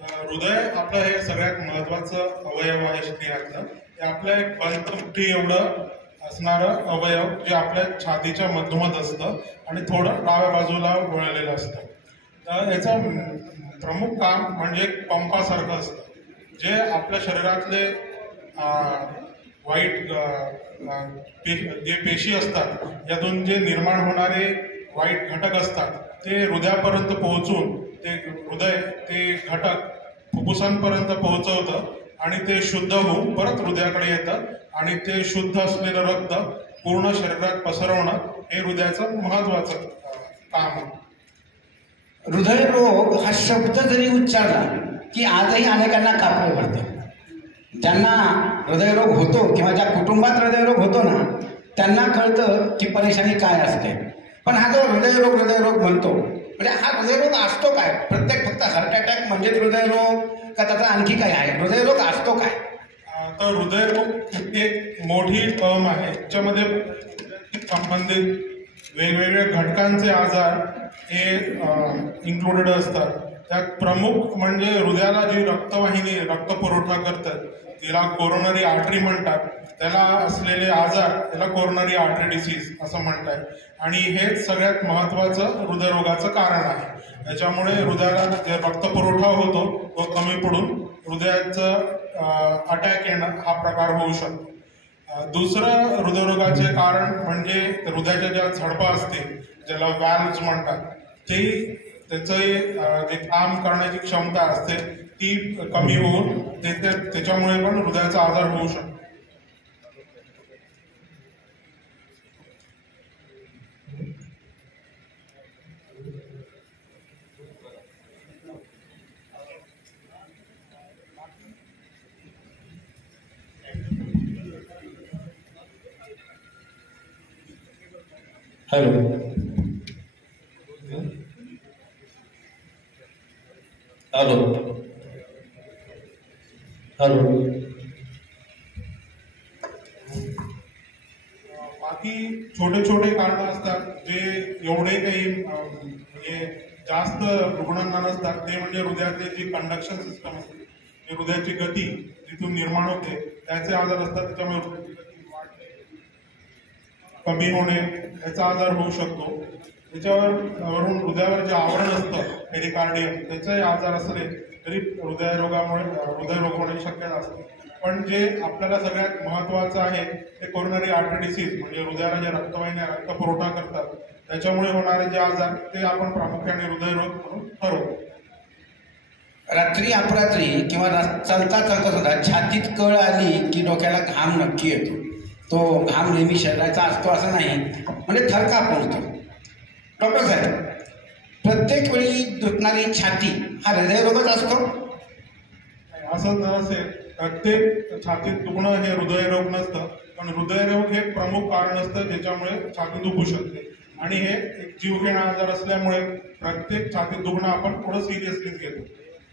हृदय आपलं हे सगळ्यात महत्वाचं अवयव आहे शरीरातलं. ते आपलं एक पंचमुठी एवढं असणारं अवयव जे आपल्या छातीच्या मधोमध असतं आणि थोडं डाव्या बाजूला वळलेलं असतं. तर याचं प्रमुख काम म्हणजे पंपासारखं असतं, जे आपल्या शरीरातले वाईट जे पेशी असतात यातून जे निर्माण होणारे वाईट घटक असतात ते हृदयापर्यंत पोहोचून ते हृदय ते घटक फुफ्फुसांपर्यंत पोहोचवतं आणि ते शुद्ध होऊन परत हृदयाकडे येतं आणि ते शुद्ध असलेलं रक्त पूर्ण शरीरात पसरवणं हे हृदयाचं महत्वाचं काम आहे. हृदयरोग हा शब्द जरी उच्चारला की आजही अनेकांना कापलं पडतं. ज्यांना हृदयरोग होतो किंवा ज्या कुटुंबात हृदयरोग होतो ना त्यांना कळतं की परेशानी काय असते. पण हा जो हृदयरोग म्हणतो म्हणजे हा हृदयरोग असतो काय? प्रत्येक फक्त हार्ट अटॅक म्हणजे हृदयरोग का त्याचा आणखी काय आहे? हृदयरोग असतो काय? तर हृदयरोग एक मोठी टर्म आहे, त्याच्यामध्ये संबंधित वेगवेगळ्या घटकांचे आजार हे इन्क्लुडेड असतात. त्यात प्रमुख म्हणजे हृदयाला जी रक्तवाहिनी रक्तपुरवठा करतात तिला कोरोनरी आर्टरी म्हणतात. त्याला असलेले आजार त्याला कोरोनरी आर्टरी डिसीज असं म्हणतात आणि हेच सगळ्यात महत्वाचं हृदयरोगाचं कारण आहे. त्याच्यामुळे हृदयाला जे रक्तपुरवठा होतो तो कमी पडून हृदयाचं अटॅक येणं हा प्रकार होऊ शकतो. दुसरं हृदयरोगाचे कारण म्हणजे हृदयाच्या ज्या झडपा असते ज्याला व्हॅल्व्ज म्हणतात त्याचं जे काम करण्याची क्षमता असते ती कमी होऊन त्याच्यामुळे पण हृदयाचा आजार होऊ शकतो. Hello hello hello. बाकी छोटे छोटे कारण असतात जे एवढे काही म्हणजे जास्त रुग्णांना नसतात. ते म्हणजे हृदयातले जी कंडक्शन सिस्टम असते, हृदयाची गती जिथून निर्माण होते त्याचे आजार असतात. त्याच्यामुळे कमी होणे याचा आजार होऊ शकतो. त्याच्यावरून हृदयावर जे आवरण असतं पेरिकार्डियम त्याचे आजार असले तरी हृदयरोग होण्याची शक्यता असते. पण जे आपल्याला सगळ्यात महत्वाचं आहे ते कोरोनरी आर्टरी डिसीज म्हणजे हृदयाला जे रक्तवाहिन्या रक्तपुरवठा करतात त्याच्यामुळे होणारे जे आजार ते आपण प्रामुख्याने हृदयरोग म्हणून ठरवतो. रात्री अपरात्री किंवा चालता चालता सुद्धा छातीत कळ आली की डोक्याला घाम नक्की येतो. तो घाम नेहमी शरीराचा असतो असं नाही, म्हणजे थरका पोहोचतो. डॉक्टर साहेब, प्रत्येक वेळी दुखणारी छाती हा हृदयरोगच असतो? असं नसेल. प्रत्येक छातीत दुखणं हे हृदयरोग नसतं, पण हृदयरोग हे प्रमुख कारण असतं ज्याच्यामुळे छाती दुखू शकते आणि हे एक जीवघेणा आजार असल्यामुळे प्रत्येक छातीत दुखणं आपण थोडं सिरियसली घेतो.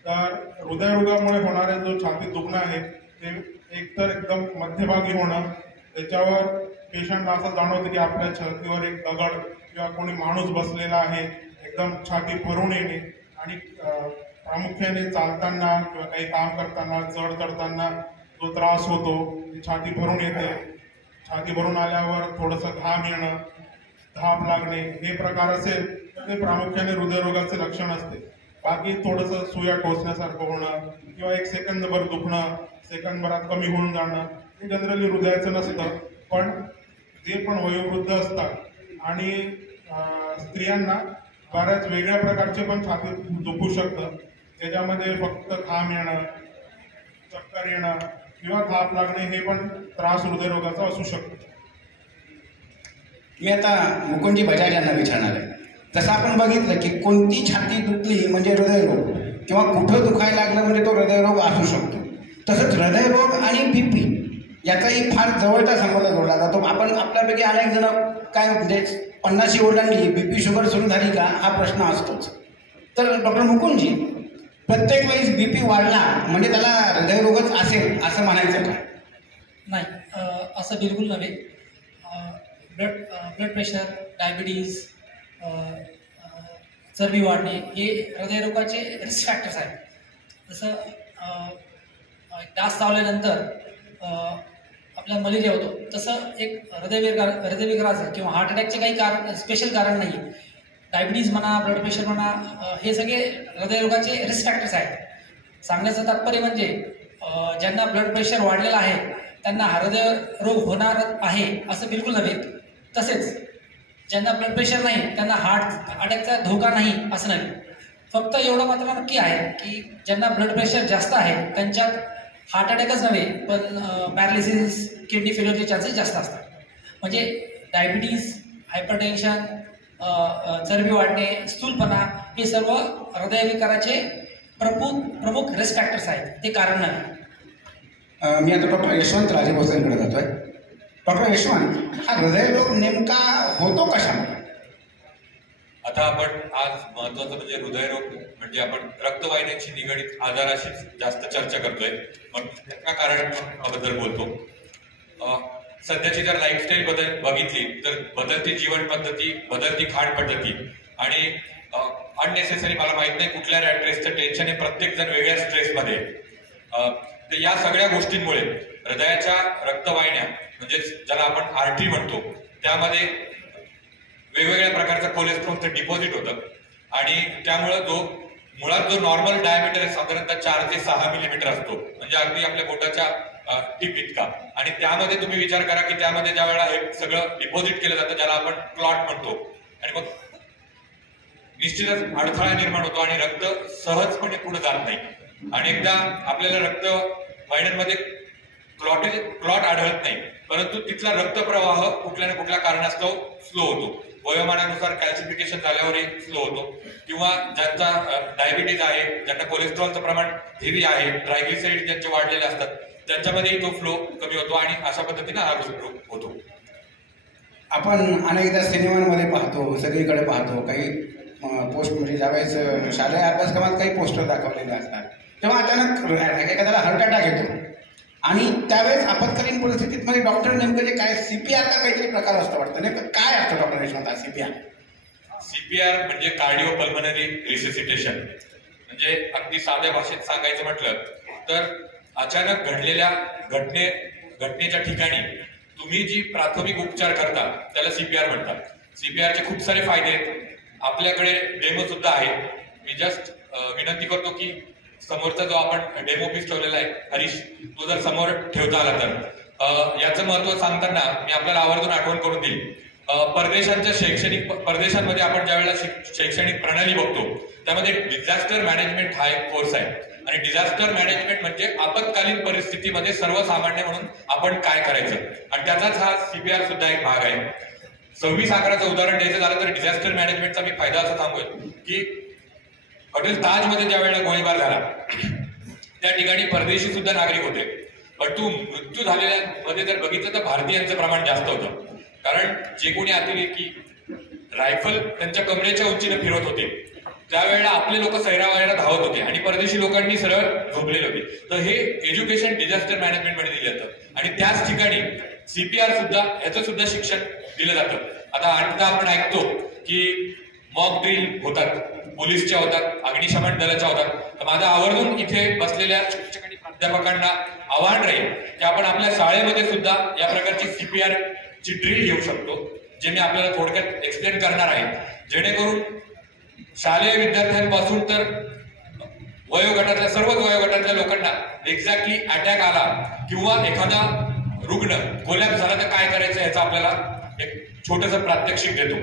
तर हृदयरोगामुळे होणारे जो छातीत दुखणं आहे ते एकतर एकदम मध्यभागी होणं, त्याच्यावर पेशंटला असं जाणवतं की आपल्या छातीवर एक दगड किंवा कोणी माणूस बसलेला आहे, एकदम छाती भरून येणे आणि प्रामुख्याने चालताना किंवा काही काम करताना चढ चढताना जो त्रास होतो छाती भरून येते. छाती भरून आल्यावर थोडंसं घाम येणं, धाप लागणे हे प्रकार असेल तर ते प्रामुख्याने हृदयरोगाचे लक्षण असते. बाकी थोडंसं सुया टोचण्यासारखं होणं किंवा एक सेकंदभर दुखणं, सेकंदभरात कमी होऊन जाणं हे जनरली हृदयाचं नसतं. पण जे पण वयोवृद्ध असतात आणि स्त्रियांना बऱ्याच वेगळ्या प्रकारचे पण छाती दुखू शकतं. त्याच्यामध्ये फक्त घाम येणं, चक्कर येणं किंवा धाप लागणे हे पण त्रास हृदयरोगाचा असू शकतो. मी आता मुकुंदजी बजाज यांना विचारणार आहे. तसं आपण बघितलं की कोणती छाती दुखली म्हणजे हृदयरोग किंवा कुठं दुखायला लागलं म्हणजे तो हृदयरोग असू शकतो. तसंच हृदयरोग आणि बीपी याचाही फार जवळचा संबंध जोडला जातो. आपण आपल्यापैकी अनेक जण काय म्हणजे 50 ओलांडली बीपी शुगर सुरू झाली का हा प्रश्न असतोच. तर डॉक्टर मुकुंदजी, प्रत्येक वेळेस बीपी वाढला म्हणजे त्याला हृदयरोगच असेल असं म्हणायचं का? नाही, असं बिलकुल नव्हे. ब्लड प्रेशर, डायबिटीज, चरबी वाढणे हे हृदयरोगाचे रिस्क फॅक्टर्स आहेत. जसं डास चावल्यानंतर आपला मलेरिया होतो, तसं एक हृदयविकाराचं किंवा हार्ट अटॅकचे काही कारण स्पेशल कारण नाही आहे. डायबिटीज म्हणा, ब्लड प्रेशर म्हणा, हे सगळे हृदयरोगाचे रिस्क फॅक्टर्स आहेत. सांगण्याचं तात्पर्य म्हणजे ज्यांना ब्लड प्रेशर वाढलेलं आहे त्यांना हृदयरोग होणार आहे असं बिलकुल नव्हे. तसेच ज्यांना ब्लड प्रेशर नाही त्यांना हार्ट अटॅकचा धोका नाही असं नव्हे. फक्त एवढं मात्र नक्की आहे की ज्यांना ब्लड प्रेशर जास्त आहे त्यांच्यात हार्ट अटॅकच नव्हे पण पॅरालिसिस, किडनी फेल्युअरचे चान्सेस जास्त असतात. म्हणजे डायबिटीज, हायपरटेन्शन, चरबी वाढणे, स्थूलपणा हे सर्व हृदयविकाराचे प्रमुख रिस्क फॅक्टर्स आहेत, ते कारण नाही. मी आता डॉक्टर यशवंत राजे भोसलेंकडे जातोय. डॉक्टर यशवंत, हा हृदयरोग नेमका होतो कशामुळे? आता आपण आज महत्वाचं म्हणजे हृदयरोग म्हणजे आपण रक्तवाहिन्यांशी निगडीत आजाराशी जास्त चर्चा करतोय, पण त्या कारणाबद्दल बोलतो. सध्याची जर लाईफस्टाईल बघितली तर बदलती जीवन पद्धती, बदलती खाण पद्धती आणि अननेसेसरी मला माहित नाही कुठल्या रॅट रेसचं टेन्शन आहे, प्रत्येक जण वेगळ्या स्ट्रेसमध्ये. तर या सगळ्या गोष्टींमुळे हृदयाच्या रक्तवाहिन्या म्हणजे ज्याला आपण आर्टरी म्हणतो त्यामध्ये वेगवेगळ्या प्रकारचं कोलेस्ट्रॉलचं डिपॉझिट होतं आणि त्यामुळं मुळात जो नॉर्मल डायमीटर आहे साधारणतः 4 ते 6 मिलीमीटर असतो, म्हणजे अगदी आपल्या बोटाच्या टिप इतका. आणि त्यामध्ये तुम्ही विचार करा की त्यामध्ये ज्या वेळेला हे सगळं डिपॉझिट केलं जातं ज्याला आपण क्लॉट म्हणतो आणि मग निश्चितच अडथळा निर्माण होतो आणि रक्त सहजपणे पुढे जात नाही. आणि एकदा आपल्याला रक्त वाहिन्यांमध्ये क्लॉट आढळत नाही, परंतु तिथला रक्तप्रवाह कुठल्या ना कुठल्या कारणास्तव स्लो होतो. वयोमानानुसार कॅल्सिफिकेशन झाल्यावरही स्लो होतो किंवा ज्यांचा डायबिटीज आहे, ज्यांना कोलेस्ट्रॉलचं प्रमाण हेवी आहे, ट्रायग्लिसराईड ज्यांचे वाढलेले असतात त्यांच्यामध्येही तो फ्लो कमी होतो आणि अशा पद्धतीने हा रोग होतो. आपण अनेकदा सिनेमांमध्ये पाहतो, सगळीकडे पाहतो, काही पोस्ट म्हणजे ज्यावेळेस शालेय अभ्यासक्रमात काही पोस्टर दाखवलेले असतात तेव्हा अचानक एखाद्याला हार्ट अटॅक येतो आणि त्यावेळेस आपत्कालीन परिस्थितीत म्हणजे डॉक्टर नेमकं जे काय CPR का काहीतरी प्रकार असतो वाटतं, नेमकं काय असतं डॉक्टर यशवंत CPR? CPR म्हणजे कार्डिओ पल्मनरी रिससिटेशन. म्हणजे अगदी साध्या भाषेत सांगायचं म्हटलं तर अचानक घडलेल्या घटनेच्या ठिकाणी तुम्ही जी प्राथमिक उपचार करता त्याला CPR म्हणतात. CPRचे खूप सारे फायदे आहेत. आपल्याकडे डेमो सुद्धा आहे. मी जस्ट विनंती करतो की समोरचा जो आपण डेमो पीस ठेवलेला आहे हरीश, तो जर समोर ठेवता आला तर याचं महत्व सांगताना मी आपल्याला आवर्जून आठवण करून देईल. परदेशांमध्ये आपण ज्या वेळेला शैक्षणिक प्रणाली बघतो त्यामध्ये डिझास्टर मॅनेजमेंट हा एक कोर्स आहे आणि डिझास्टर मॅनेजमेंट म्हणजे आपत्कालीन परिस्थितीमध्ये सर्वसामान्य म्हणून आपण काय करायचं आणि त्याचाच हा CPR सुद्धा एक भाग आहे. 26 आकडाचं उदाहरण द्यायचं झालं तर डिझास्टर मॅनेजमेंटचा मी फायदा असा सांगूया की हॉटेल ताजमध्ये ज्या वेळेला गोळीबार झाला त्या ठिकाणी परदेशी सुद्धा नागरिक होते, परंतु मृत्यू झालेल्या मध्ये जर बघितलं तर भारतीयांचं प्रमाण जास्त होतं. कारण जे कोणी अतिरेकी रायफल त्यांच्या कमरेच्या उंचीने फिरत होते त्यावेळेला आपले लोक सैरावयाला धावत होते आणि परदेशी लोकांनी सरळ झोपलेले होते. तर हे एज्युकेशन डिझास्टर मॅनेजमेंटमध्ये दिलं जातं आणि त्याच ठिकाणी CPR सुद्धा याचं सुद्धा शिक्षण दिलं जातं. आता अनेकदा आपण ऐकतो की मॉक ड्रिल होतात, पोलीसच्या होतात, अग्निशमन दलाच्या होतात. तर माझं आवर्जून इथे बसलेल्या शिक्षक आणि प्राध्यापकांना आव्हान राहील की आपण आपल्या शाळेमध्ये सुद्धा या प्रकारची CPR ची ड्रिल घेऊ शकतो, जे मी आपल्याला थोडक्यात एक्सप्लेन करणार आहे, जेणेकरून शालेय विद्यार्थ्यांपासून तर वयोगटातल्या सर्वच वयोगटातल्या लोकांना एक्झॅक्टली अटॅक आला किंवा एखादा रुग्ण कोलॅप्स झाला तर काय करायचं याचा आपल्याला एक छोटंसं प्रात्यक्षिक देतो.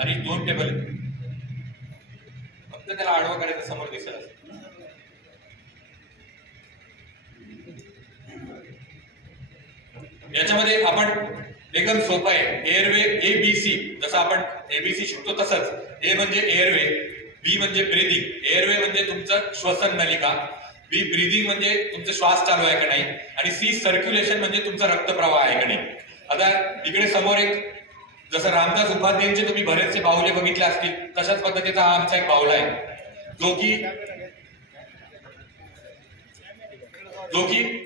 आणि 2 टेबल फक्त त्याला आडवा करायचं, समोर दिसेल. याच्यामध्ये आपण एकदम सोपं आहे. एअरवे ABC, जसं आपण ABC शिकतो तसंच A म्हणजे एअरवे, B म्हणजे ब्रीदिंग. एअरवे म्हणजे तुमचं श्वसन नलिका, B ब्रीदिंग म्हणजे तुमचा श्वास चालू आहे का नाही आणि C सर्क्युलेशन म्हणजे तुमचा रक्तप्रवाह आहे का नाही. आता इकडे समोर एक जसं रामदास उपाध्यायांचे तुम्ही बरेचसे बाहुले बघितले असतील तशाच पद्धतीचा हा आमचा एक बाहुला आहे जो की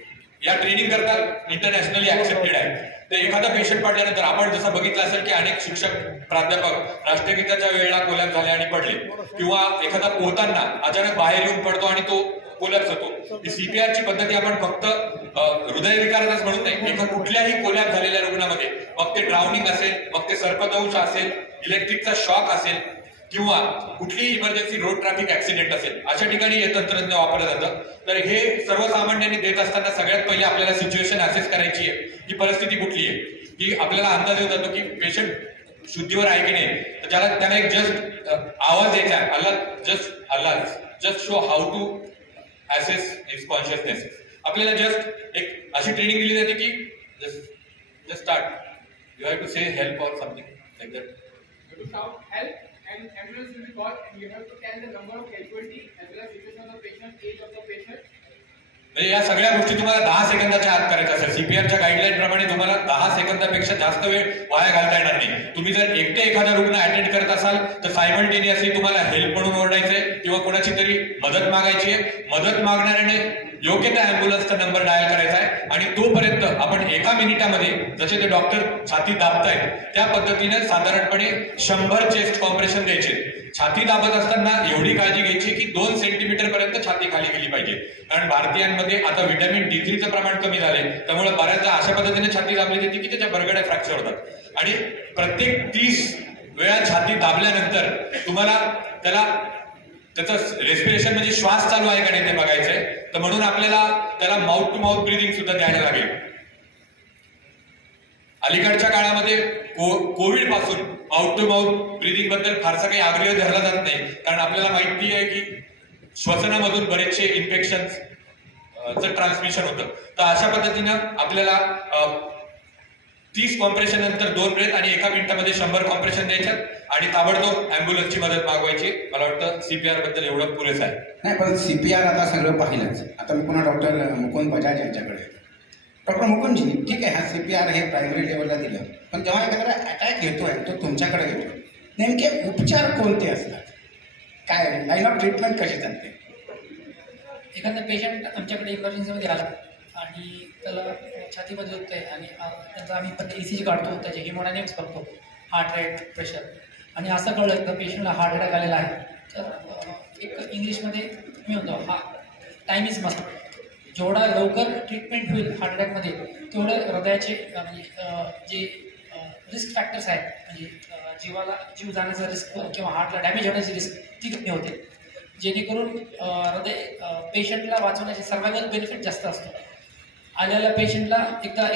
या ट्रेनिंग करता इंटरनॅशनली ऍक्सेप्टेड आहे. तर एखादा पेशंट पडल्यानंतर आपण जसं बघितलं असेल की अनेक शिक्षक प्राध्यापक राष्ट्रगीताच्या वेळेला कोलॅप्स झाले आणि पडले, किंवा एखादा पोहताना अचानक बाहेर येऊन पडतो आणि तो कोलॅप्स होतो. ही सीपीआरची पद्धती आपण फक्त हृदयविकाराचाच म्हणून नाही, एका कुठल्याही कोलॅप्स झालेल्या रुग्णामध्ये, मग ते ड्राउनिंग असेल, मग ते सर्पदंश असेल, इलेक्ट्रिकचा शॉक असेल, किंवा कुठलीही इमर्जन्सी रोड ट्रॅफिक ऍक्सिडेंट असेल, अशा ठिकाणी हे तंत्रज्ञान वापरलं जातं. तर हे सर्वसामान्यांनी देत असताना सगळ्यात पहिले आपल्याला सिच्युएशन असेस करायची आहे की परिस्थिती कुठली आहे, की आपल्याला अंदाज येऊन जातो की पेशंट शुद्धीवर आहे की नाही. तर त्याला एक जस्ट आवाज द्यायचा आहे, अल्लाह just show how to access his consciousness. आपल्याला जस्ट एक अशी ट्रेनिंग दिली जाते की just start, you have to say help or something like that. And ambulance will be called, and you have to tell the number of casualty as well as situation of the patient, age of the patient. म्हणजे या सगळ्या गोष्टी तुम्हाला 10 सेकंदाच्या आत करायच्या असेल. सीपीआरच्या guideline प्रमाणे तुम्हाला 10 सेकंदापेक्षा जास्त वेळ वाया घालता येणार नाही. तुम्ही जर एकटे एखादा रुग्ण अटेंड करत असाल तर सायमल्टेनियसली तुम्हाला हेल्प म्हणून ओरडायचंय किंवा कोणाची तरी मदत मागायची आहे. मदत मागणाऱ्याने योग्य त्या अँब्युलन्सचा नंबर डायल करायचा आहे आणि तोपर्यंत आपण एका मिनिटामध्ये जसे ते डॉक्टर छाती दाबतायत त्या पद्धतीने साधारणपणे 100 चेस्ट कॉम्प्रेशन द्यायचे. छाती दाबत असताना एवढी काळजी घ्यायची की 2 सेंटीमीटर पर्यंत छाती खाली गेली पाहिजे, कारण भारतीयांमध्ये आता व्हिटॅमिन D3चं प्रमाण कमी झाले, त्यामुळे बऱ्याचदा अशा पद्धतीने छाती दाबली जाते की त्याच्या बरगड्या फ्रॅक्चर होतात. आणि प्रत्येक 30 वेळा छाती दाबल्यानंतर तुम्हाला त्याचं रेस्पिरेशन म्हणजे श्वास चालू आहे का नाही ते बघायचंय. तर म्हणून आपल्याला त्याला माउथ टू माउथ ब्रिदिंग सुद्धा द्यायला लागेल. अलीकडच्या काळामध्ये कोविड पासून माउथ टू माउथ ब्रिदिंग बद्दल फारसा काही आग्रह धरला जात नाही, कारण आपल्याला माहिती आहे की श्वसनामधून बरेचसे इन्फेक्शनचं ट्रान्समिशन होतं. तर अशा पद्धतीनं आपल्याला 30 कॉम्प्रेशन नंतर 2 ब्रेथ आणि एका मिनिटामध्ये 100 कॉम्प्रेशन द्यायच्यात आणि ताबडतोब अँब्युलन्सची मदत मागवायची. मला वाटतं सीपीआर बद्दल एवढं पुरेसं आहे. नाही, पण सीपीआर आता सगळं पाहिलंच. आता मी पुन्हा डॉक्टर मुकुंद बजाज यांच्याकडे येतो. डॉक्टर मुकुंदजी, ठीक आहे, हा सीपीआर हे प्रायमरी लेवलला दिलं, पण जेव्हा एखादा अटॅक येतोय तो तुमच्याकडे येतोय, नेमके उपचार कोणते असतात, काय लाईन ऑफ ट्रीटमेंट कशी चालते? एखादा पेशंट आमच्याकडे इमर्जन्सीमध्ये आला आणि त्याला छातीमध्ये दुखतंय आणि त्याचा आम्ही ECG काढतो, त्याचे हिमोडायनॅमिक्स बघतो, हार्ट रेट, प्रेशर, आणि असं कळलं तर पेशंटला हार्ट अटॅक आलेला आहे. तर एक इंग्लिशमध्ये मी म्हणतो हा टाईम इज मस्ट. जेवढा लवकर ट्रीटमेंट होईल हार्ट अटॅकमध्ये तेवढं हृदयाचे म्हणजे जे रिस्क फॅक्टर्स आहेत, म्हणजे जीव जाण्याचा रिस्क किंवा हार्टला डॅमेज होण्याची रिस्क ती कमी होते, जेणेकरून पेशंटला वाचवण्याचे सर्वायवल बेनिफिट जास्त असतो. आलेल्या पेशंटला एकदा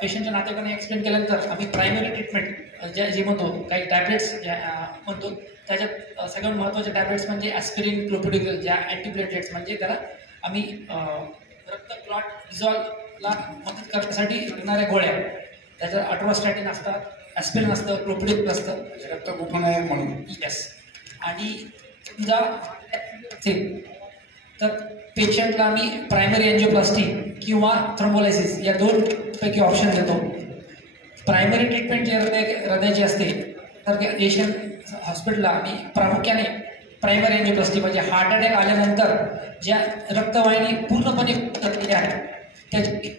पेशंटच्या नातेवाईकांनी एक्सप्लेन केल्यानंतर आम्ही प्रायमरी ट्रीटमेंट जे म्हणतो, काही टॅब्लेट्स म्हणतो, त्याच्यात सगळ्यात महत्त्वाचे टॅब्लेट्स म्हणजे ॲस्पिरिन, क्लोपिडोग्रेल, ज्या अँटीप्लेटलेट्स म्हणजे त्याला आम्ही रक्त क्लॉट रिझॉल्वला मदत करण्यासाठी लागणाऱ्या गोळ्या, त्याच्यात अटोवास्टॅटिन असतात, ॲस्पिरिन असतं, क्लोपिडोग्रेल असतं, रक्त कुठून आहे म्हणून. येस. आणि समजा तर पेशंटला आम्ही प्रायमरी एन्जिओप्लास्टी किंवा थ्रोम्बोलायसिस या 2 पैकी ऑप्शन देतो. प्रायमरी ट्रीटमेंट जे हृदयाची असते तर एशियन हॉस्पिटलला आम्ही प्रामुख्याने प्रायमरी एन्जिओप्लास्टी म्हणजे हार्ट अटॅक आल्यानंतर ज्या रक्तवाहिनी पूर्णपणे तुटलेल्या आहेत त्या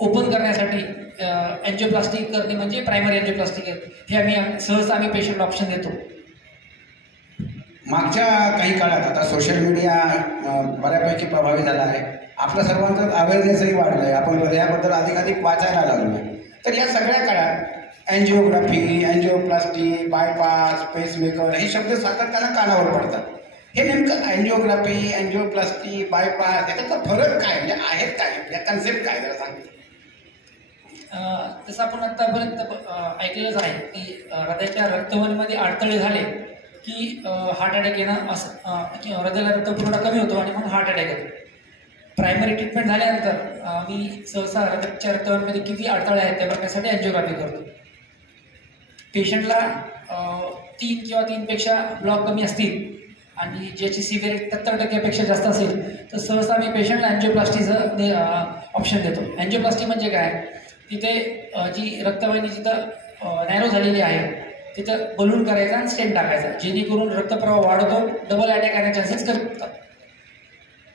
ओपन करण्यासाठी एन्जिओप्लास्टी करणे म्हणजे प्रायमरी एन्जिओप्लास्टी हे आम्ही पेशंट ऑप्शन देतो. मागच्या काही काळात आता सोशल मीडिया बऱ्यापैकी प्रभावी झाला आहे, आपल्या सर्वांचं अवेअरनेसही वाढलं आहे, आपण हृदयाबद्दल अधिकाधिक वाचायला लागलो आहे. तर या सगळ्या काळात अँजिओग्राफी, अँजिओप्लास्टी, बायपास, पेसमेकर हे शब्द सातत्यानं कानावर पडतात. हे नेमकं अँजिओग्राफी, अँजिओप्लास्टी, बायपास याच्यातला फरक काय, म्हणजे आहेत काय, या कन्सेप्ट काय जरा सांग. तसं आपण आतापर्यंत ऐकलंच आहे की हृदयाच्या रक्तवाहिनीमध्ये अडथळे झाले की हार्ट अटॅक येणं असं की हृदयाला रक्तपुरवठा कमी होतो आणि मग हार्ट अटॅक येतो. प्रायमरी ट्रीटमेंट झाल्यानंतर आम्ही सहसा हृदयाच्या रक्तवाहिनीमध्ये किती अडथळे आहेत त्या बघण्यासाठी अँजिओग्राफी करतो. पेशंटला 3 किंवा 3पेक्षा ब्लॉक कमी असतील आणि ज्याची सिव्हिअरिटी 70% जास्त असेल तर सहसा आम्ही पेशंटला अँजिओप्लास्टीचं ऑप्शन देतो. अँजिओप्लास्टी म्हणजे काय, तिथे जी रक्तवाहिनी जिथं नॅरो झालेली आहे तिथं बलून करायचा आणि स्टेंट टाकायचा, जेणेकरून रक्तप्रवाह वाढतो, डबल अटॅक येण्याचे चान्सेस कमी होतात.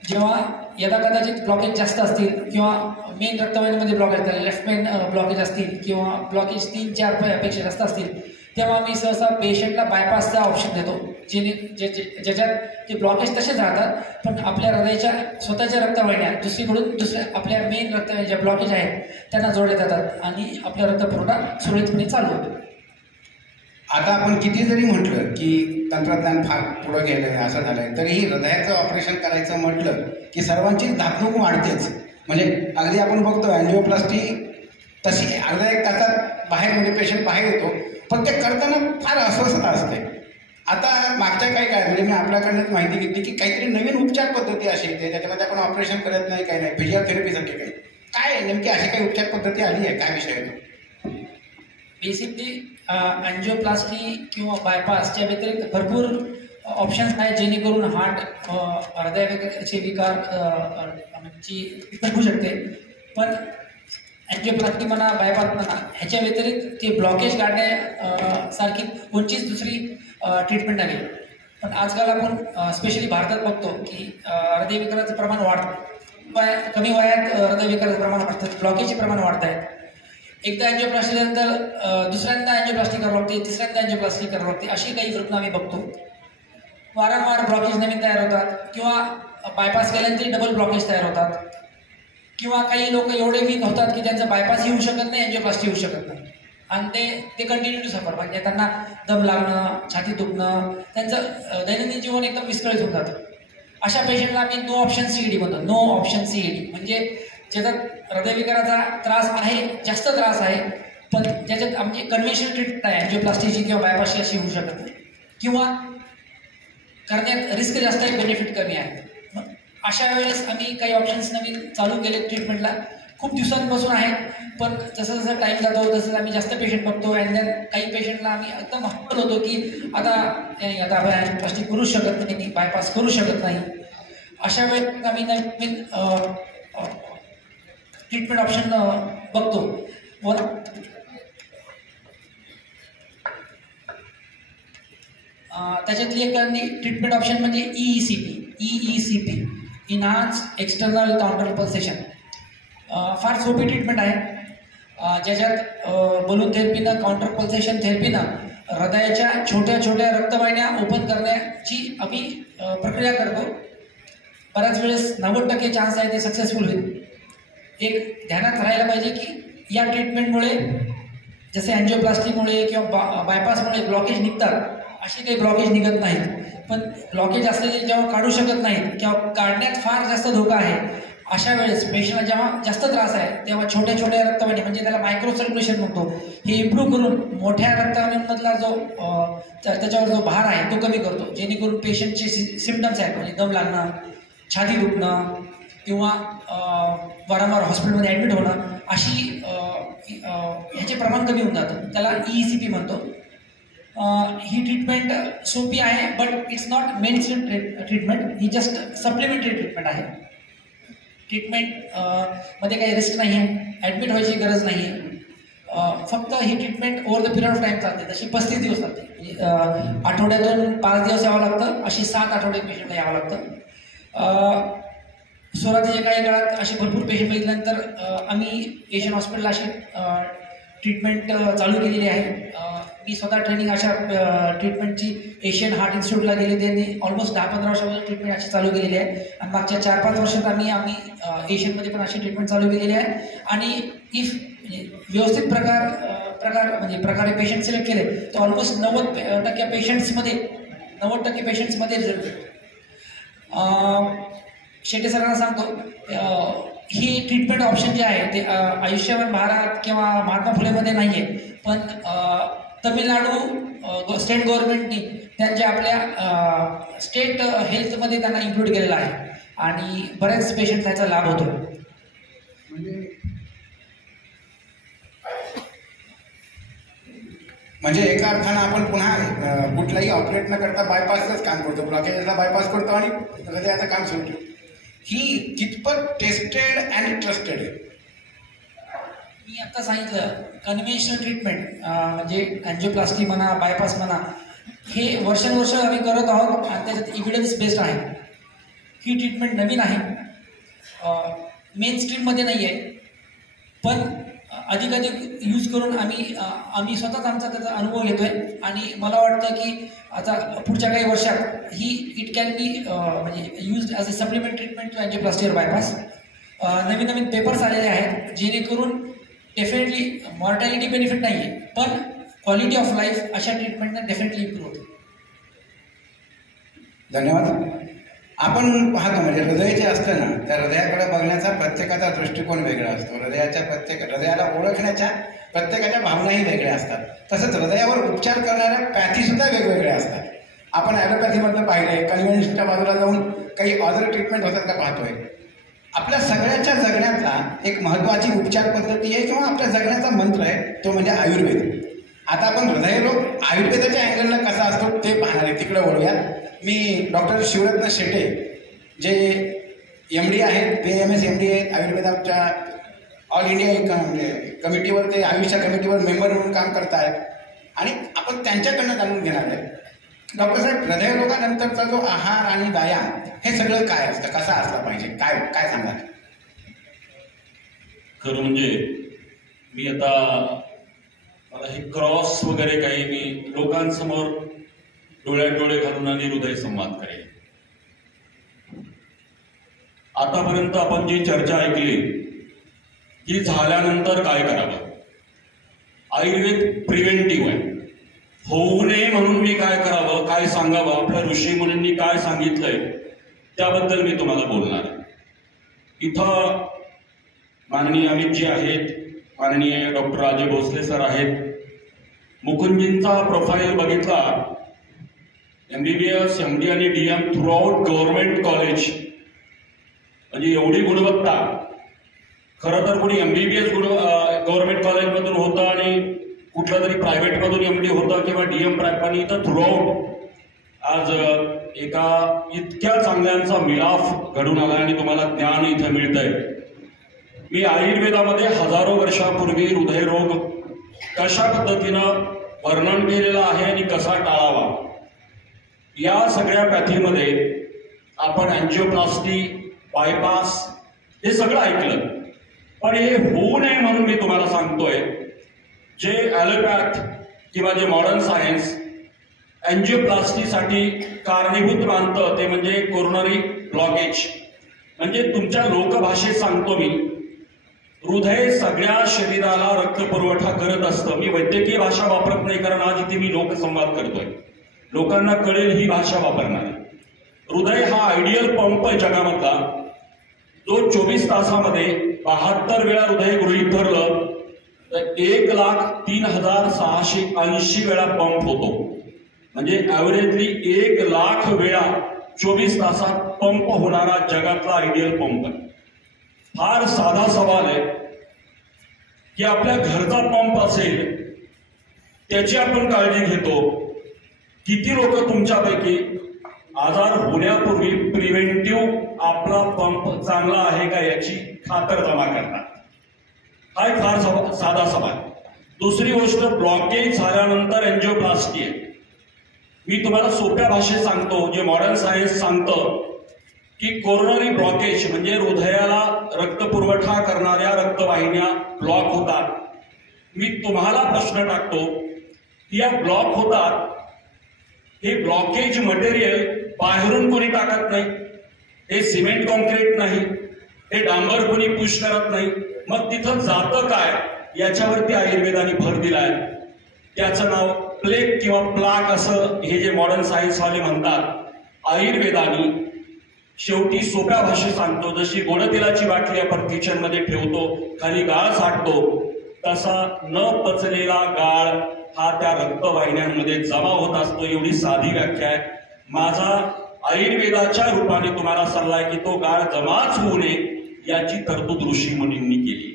जेव्हा यदा कदाचित ब्लॉकेज जास्त असतील किंवा मेन रक्तवाहिनीमध्ये ब्लॉकेज असतील, लेफ्ट मेन ब्लॉकेज असतील किंवा ब्लॉकेज 3-4 पेक्षा जास्त असतील, तेव्हा मी सहसा पेशंटला बायपासचा ऑप्शन देतो, ज्याच्यात ते ब्लॉकेज तसेच राहतात, पण आपल्या हृदयाच्या स्वतःच्या रक्तवाहिन्या दुसऱ्या आपल्या मेन रक्तवाहिन्या ज्या ब्लॉकेज आहेत त्यांना जोडल्या जातात आणि आपला रक्तपुरवठा सुरळीतपणे चालू होतो. आता आपण किती जरी म्हटलं की तंत्रज्ञान फार पुढं गेलं असं झालंय, तरीही हृदयाचं ऑपरेशन करायचं म्हटलं की सर्वांची धाकधूक वाढतेच. म्हणजे अगदी आपण बघतो अँजिओप्लास्टी तशी अर्धा एक तासात बाहेर म्हणजे पेशंट बाहेर येतो, पण ते करताना फार अस्वस्थता असते. आता मागच्या काही काय म्हणजे मी आपल्याकडनंच माहिती घेतली की काहीतरी नवीन उपचार पद्धती अशी येते त्याच्यामध्ये आपण ऑपरेशन करत नाही, काही नाही, फिजिओथेरपीसारखे काही काय नेमकी अशी काही उपचार पद्धती आली आहे, काय विषय आहे? बेसिकली अँजिओप्लास्टी किंवा बायपासच्या व्यतिरिक्त भरपूर ऑप्शन्स आहेत जेणेकरून हृदयाचे विकार होऊ शकते. पण अँजिओप्लास्टी म्हणा, बायपास म्हणा, ह्याच्या व्यतिरिक्त ते ब्लॉकेज काढण्यासारखी कोणतीच दुसरी ट्रीटमेंट नाही. पण आजकाल आपण स्पेशली भारतात बघतो की हृदयविकाराचं प्रमाण वाढतं, कमी वयात हृदयविकाराचं प्रमाण वाढतं, ब्लॉकेजचे प्रमाण वाढत आहेत. एकदा अँजिओप्लास्टी नंतर दुसऱ्यांदा अँजिओप्लास्टी करावं लागते, तिसऱ्यांदा अँजिओप्लास्टी करावं लागते, अशी काही रुग्ण आम्ही बघतो. वारंवार ब्लॉकेज नवीन तयार होतात किंवा बायपास केल्यानंतर डबल ब्लॉकेज तयार होतात किंवा काही लोक एवढे वीक होतात की त्यांचा बायपास होऊ शकत नाही, अँजिओप्लास्टी होऊ शकत नाही आणि ते कंटिन्यू टू सफर. म्हणजे त्यांना दम लागणं, छाती दुखणं, त्यांचं दैनंदिन जीवन एकदम विस्कळीत होऊन जातं. अशा पेशंटला आम्ही नो ऑप्शन सीईडी म्हणतो. नो ऑप्शन सीईडी म्हणजे ज्याच्यात हृदयविकाराचा त्रास आहे, जास्त त्रास आहे, पण ज्याच्यात आमची कन्व्हेन्शनल ट्रीटमेंट आहे अँजिओप्लास्टीची किंवा बायपासची अशी होऊ शकत नाही किंवा करण्यात रिस्क जास्त आहे, बेनिफिट कमी आहे. अशा वेळेस आम्ही काही ऑप्शन्स नवीन चालू केले ट्रीटमेंटला. खूप दिवसांपासून आहेत, पण जसं जसं टाईम जातो तसं आम्ही जास्त पेशंट बघतो अँड देन काही पेशंटला आम्ही एकदम हॉस्पिटल होतो की आता आपण अँजिओप्लास्टी करू शकत नाही, बायपास करू शकत नाही. अशा वेळेस आम्ही नवीन ट्रीटमेंट ऑप्शन बघतो. त्याच्यातली एक ट्रीटमेंट ऑप्शन म्हणजे EECP, enhance external counter pulsation. फार सोपी ट्रीटमेंट आहे, ज्याच्यात बलून थेरपीनं, काउंटर पल्सेशन थेरपीनं हृदयाच्या छोट्या छोट्या रक्तवाहिन्या ओपन करण्याची आम्ही प्रक्रिया करतो. बऱ्याच वेळेस 90% चान्स आहे ते सक्सेसफुल होईल. एक ध्यानात राहायला पाहिजे की या ट्रीटमेंटमुळे जसे अँजिओप्लास्टीमुळे किंवा बायपासमुळे ब्लॉकेज निघतात, असे काही ब्लॉकेज निघत नाहीत. पण ब्लॉकेज असलेले जेव्हा काढू शकत नाहीत किंवा काढण्यात फार जास्त धोका आहे, अशा वेळेस पेशंटला जेव्हा जास्त त्रास आहे तेव्हा छोट्या छोट्या रक्तवाहिन्या म्हणजे त्याला मायक्रो सर्क्युलेशन म्हणतो, हे इम्प्रूव्ह करून मोठ्या रक्तवाहिन्यांमधला जो त्याच्यावर जो भार आहे तो कमी करतो, जेणेकरून पेशंटचे सिम्पटम्स आहेत म्हणजे दम लागणं, छाती दुखणं किंवा वारंवार हॉस्पिटलमध्ये ॲडमिट होणं, अशी ह्याचे प्रमाण कमी होऊन जातं. त्याला EECP म्हणतो. ही ट्रीटमेंट सोपी आहे, but it's not mainstream treatment, he just supplementary treatment आहे. ट्रीटमेंट मध्ये काही रिस्क नाही आहे, ॲडमिट व्हायची गरज नाही आहे. फक्त ही treatment over the period of time चालते. तशी 35 दिवस चालते. म्हणजे आठवड्यातून 5 दिवस यावं लागतं, अशी 7 आठवडे पेशंटला यावं लागतं. सुरुवातीच्या काही काळात असे भरपूर पेशंट बघितल्यानंतर आम्ही एशियन हॉस्पिटलला अशी ट्रीटमेंट चालू केलेली आहे. मी स्वतः ट्रेनिंग अशा ट्रीटमेंटची एशियन हार्ट इन्स्टिट्यूटला गेले, त्यांनी ऑलमोस्ट 10-15 वर्षापासून ट्रीटमेंट अशी चालू केलेली आहे आणि मागच्या 4-5 वर्षात आम्ही एशियनमध्ये पण अशी ट्रीटमेंट चालू केलेली आहे. आणि इफ व्यवस्थित प्रकारे पेशंट सिलेक्ट केले तर ऑलमोस्ट 90% पेशंट्समध्ये रिझल्ट भेटतो. शेटे सरांना सांगतो ही ट्रीटमेंट ऑप्शन जे आहे ते आयुष्यमान भारत किंवा महात्मा फुलेमध्ये नाही आहे, पण तमिळनाडू स्टेट गव्हर्नमेंटनी त्यांच्या आपल्या स्टेट हेल्थमध्ये त्यांना इन्क्लूड केलेलं आहे आणि बरेच पेशंट त्याचा लाभ होतो. म्हणजे एका अर्थानं आपण पुन्हा कुठलाही ऑपरेट न करता बायपासच काम करतो, ब्लॉकेजला बायपास करतो आणि हृदयाचं काम सुरू ठेवतो. ही कितपत टेस्टेड अँड ट्रस्टेड आहे? मी आता सांगितलं कन्व्हेन्शनल ट्रीटमेंट म्हणजे अँजिओप्लास्टी म्हणा, बायपास म्हणा, हे वर्षानुवर्ष आम्ही करत आहोत आणि त्याच्यात इव्हिडन्स बेस्ड आहे. ही ट्रीटमेंट नवीन आहे, मेन स्ट्रीममध्ये नाही आहे, पण अधिकाधिक यूज करून आम्ही स्वतःच आमचा त्याचा अनुभव घेतोय आणि मला वाटतं की आता पुढच्या काही वर्षात ही इट कॅन बी म्हणजे use as a supplement treatment to angioplasty और बायपास. नवीन नवीन पेपर्स आलेले आहेत जेणेकरून डेफिनेटली मॉर्टॅलिटी बेनिफिट नाही आहे, पण क्वालिटी ऑफ लाईफ अशा ट्रीटमेंटने डेफिनेटली इम्प्रूव्ह होते. धन्यवाद. आपण पाहतो म्हणजे हृदय जे असतं ना, त्या हृदयाकडे बघण्याचा प्रत्येकाचा दृष्टिकोन वेगळा असतो. हृदयाला ओळखण्याच्या प्रत्येकाच्या भावनाही वेगळ्या असतात. तसंच हृदयावर उपचार करणाऱ्या पॅथीसुद्धा वेगवेगळ्या असतात. आपण ॲलोपॅथीमधलं पाहिलंय, कन्व्हेन्शनच्या बाजूला जाऊन काही ऑदर ट्रीटमेंट होतात का पाहतोय. आपल्या सगळ्याच्या जगण्यातला एक महत्त्वाची उपचार पद्धती आहे किंवा आपल्या जगण्याचा मंत्र आहे, तो म्हणजे आयुर्वेद. आता आपण हृदयरोग आयुर्वेदाच्या अँगलनं कसा असतो ते पाहणार आहे, तिकडे वळूयात. मी डॉक्टर शिवरत्न शेटे जे MD आहेत, PMS MD आहेत, आयुर्वेदाच्या ऑल इंडिया कमिटीवर ते आयुषच्या कमिटीवर मेंबर म्हणून काम करत आहेत आणि आपण त्यांच्याकडनं जाणून घेणार आहे. डॉक्टर साहेब, हृदयरोगानंतरचा जो आहार आणि व्यायाम हे सगळं काय असतं, कसा असला पाहिजे, काय काय सांगाल? खरं म्हणजे मी आता हे क्रॉस वगैरे काही मी लोकांसमोर डोळ्यात डोळे घालून आणि हृदय संवाद करेल. आतापर्यंत आपण जी चर्चा ऐकली की झाल्यानंतर काय करावं. आयुर्वेद प्रिव्हेंटिव्ह आहे. होऊ नये म्हणून मी काय करावं, काय सांगावं, आपल्या ऋषी मुनींनी काय सांगितलंय त्याबद्दल मी तुम्हाला बोलणार आहे. इथं माननीय अमितजी आहेत, माननीय डॉक्टर राजे भोसले सर आहेत. मुकुंदजींचा प्रोफाईल बघितला, MBBS MD आणि DM थ्रूआउट गव्हर्नमेंट कॉलेज, म्हणजे एवढी गुणवत्ता. खरं तर कोणी MBBS गव्हर्नमेंट कॉलेजमधून होतं आणि कुठल्या तरी प्रायव्हेटमधून MD होतं किंवा DM प्रायव्हेट, इथं थ्रूआउट आज एका इतक्या चांगल्यांचा मिलाफ घडून आला आणि तुम्हाला ज्ञान इथं मिळतंय. मी आयुर्वेदामध्ये हजारो वर्षापूर्वी हृदयरोग कशा पद्धतीनं वर्णन केलेलं आहे आणि कसा टाळावा या सगळ्या पॅथीमध्ये आपण अँजिओप्लास्टी, बायपास हे सगळं ऐकलं. पण हे होऊ नये म्हणून मी तुम्हाला सांगतोय, जे ॲलोपॅथ किंवा जे मॉडर्न सायन्स अँजिओप्लास्टीसाठी कारणीभूत मानतं ते म्हणजे कोरोनरी ब्लॉकेज. म्हणजे तुमच्या लोकभाषेत सांगतो मी, हृदय सगळ्या शरीराला रक्तपुरवठा करत असतं. मी वैद्यकीय भाषा वापरत नाही, कारण आज इथे मी लोकसंवाद करतोय, लोकांना कळेल ही भाषा वापरणार. हृदय हा आयडियल पंप आहे जगामधला, जो 24 तासामध्ये 72 वेळा हृदय गृहीत धरलं तर 1,03,680 वेळा पंप होतो. म्हणजे ॲव्हरेजली 1,00,000 वेळा 24 तासात पंप होणारा जगातला आयडियल पंप आहे. फार साधा सवाल आहे की आपल्या घरचा पंप असेल त्याची आपण काळजी घेतो. किती लोक तुमच्यापैकी आजार होण्यापूर्वी प्रिव्हेंटिव्ह आपला पंप चांगला आहे का याची खातरजमा करतात? हा एक फार साधा सवाल. दुसरी गोष्ट, ब्लॉकेज झाल्यानंतर अँजिओप्लास्टी आहे. मी तुम्हाला सोप्या भाषेत सांगतो, जे मॉडर्न सायन्स सांगतं की कोरोनरी ब्लॉकेज म्हणजे हृदयाला रक्तपुरवठा करणाऱ्या रक्तवाहिन्या ब्लॉक होतात. मी तुम्हाला प्रश्न टाकतो की या ब्लॉक होतात, हे ब्लॉकेज मटेरियल बाहेरून कोणी टाकत नाही, हे सिमेंट कॉन्क्रीट नाही, हे डांबर कोणी पुश करत नाही. मग तिथं जातं काय याच्यावरती आयुर्वेदाने भर दिलाय. त्याचं नाव प्लेग किंवा प्लाक असं हे जे मॉडर्न सायन्सवाले म्हणतात. आयुर्वेदाने शेवटी सोप्या भाषेत सांगतो, जशी गोडतेलाची बाटली आपण किचनमध्ये ठेवतो, खाली गाळ साठतो, तसा न पचलेला गाळ हा त्या रक्तवाहिन्यांमध्ये जमा होत असतो. एवढी साधी व्याख्या आहे. माझा आयुर्वेदाच्या रूपाने तुम्हाला सल्ला आहे की तो गाळ जमाच होऊ नये याची तरतूद ऋषी मुनींनी केली.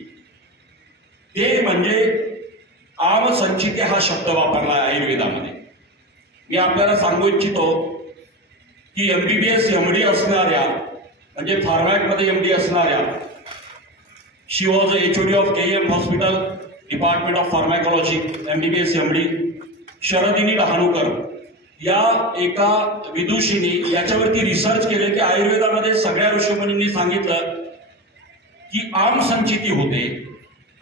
ते म्हणजे आमसंचिते हा शब्द वापरला आहे आयुर्वेदामध्ये. मी आपल्याला सांगू इच्छितो की MBBS MD असणाऱ्या, म्हणजे फार्मॅकमध्ये MD असणाऱ्या, she was HOD of KEM hospital, department of pharmacology, MBBS MD, Sharadini Dahanukar या एका विदुषीने याच्यावरती रिसर्च केले की आयुर्वेदामध्ये सगळ्या ऋषीमुनींनी सांगितलं की आम संचिती होते.